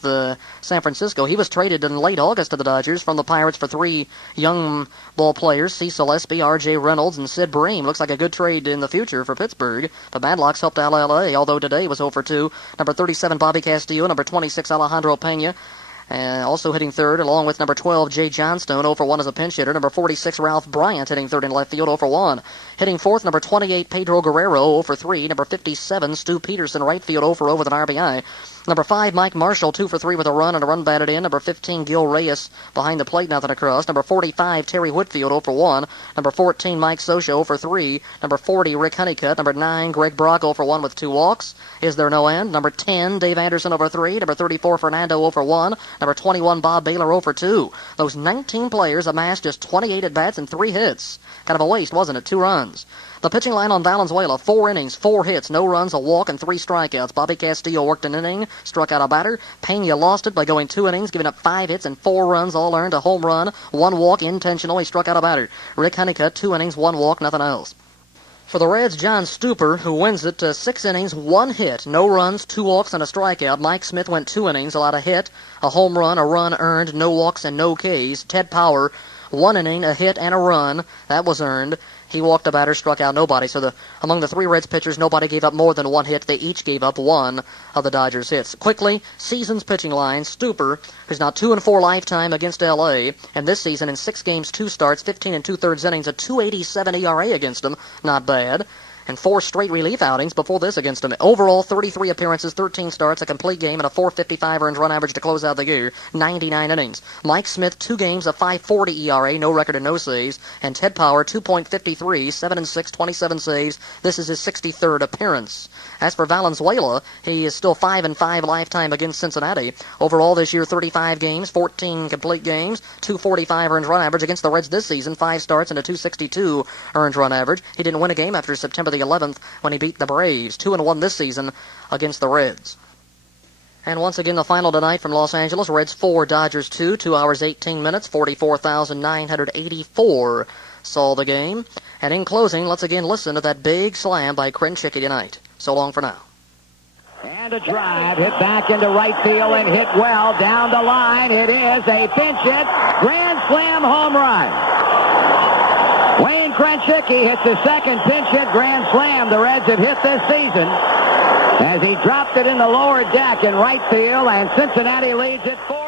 San Francisco. He was traded in late August to the Dodgers from the Pirates for 3 young ball players, Cecil Espy, R.J. Reynolds, and Sid Bream. Looks like a good trade in the future for Pittsburgh. But Madlock's helped out L.A., although today was 0 for 2. Number 37, Bobby Castillo. Number 26, Alejandro Pena. Also hitting third, along with number 12, Jay Johnstone, 0 for 1 as a pinch hitter. Number 46, Ralph Bryant, hitting third in left field, 0 for 1. Hitting fourth, number 28, Pedro Guerrero, 0 for 3. Number 57, Stu Peterson, right field, 0 for 0 with an RBI. Number 5, Mike Marshall, 2 for 3 with a run and a run batted in. Number 15, Gil Reyes, behind the plate, nothing across. Number 45, Terry Whitfield, 0 for 1. Number 14, Mike Scioscia, 0 for 3. Number 40, Rick Honeycutt. Number 9, Greg Brock, 0 for 1 with 2 walks. Is there no end? Number 10, Dave Anderson, 0 for 3. Number 34, Fernando, 0 for 1. Number 21, Bob Baylor, 0 for 2. Those 19 players amassed just 28 at-bats and 3 hits. Kind of a waste, wasn't it? 2 runs. The pitching line on Valenzuela, 4 innings, 4 hits, no runs, a walk, and 3 strikeouts. Bobby Castillo worked an inning, struck out a batter. Pena lost it by going 2 innings, giving up 5 hits and 4 runs, all earned, a home run, 1 walk, intentional. He struck out a batter. Rick Honeycutt, 2 innings, 1 walk, nothing else. For the Reds, John Stuper, who wins it, 6 innings, 1 hit, no runs, 2 walks, and a strikeout. Mike Smith went 2 innings, allowed a hit, a home run, a run earned, no walks, and no Ks. Ted Power, 1 inning, a hit, and a run. That was earned. He walked a batter, struck out nobody. So among the 3 Reds pitchers, nobody gave up more than 1 hit. They each gave up 1 of the Dodgers' hits. Quickly, season's pitching line. Stuper, who's now 2-4 lifetime against L.A., and this season in 6 games, 2 starts, 15 2/3 innings, a .287 ERA against him. Not bad. And 4 straight relief outings before this against him. Overall, 33 appearances, 13 starts, a complete game, and a .455 earned run average to close out the year. 99 innings. Mike Smith, 2 games, a .540 ERA, no record and no saves. And Ted Power, 2.53, 7-6, 27 saves. This is his 63rd appearance. As for Valenzuela, he is still 5-5 lifetime against Cincinnati. Overall this year, 35 games, 14 complete games, .245 earned run average against the Reds this season, 5 starts and a .262 earned run average. He didn't win a game after September the 11th when he beat the Braves. 2-1 this season against the Reds. And once again, the final tonight from Los Angeles, Reds 4, Dodgers 2, 2 hours, 18 minutes, 44,984 saw the game. And in closing, let's again listen to that big slam by Krenchicki tonight. So long for now. And a drive, hit back into right field and hit well down the line. It is a pinch hit, grand slam home run. Wayne Krenchicki hits the second pinch hit grand slam the Reds have hit this season as he dropped it in the lower deck in right field, and Cincinnati leads it 4.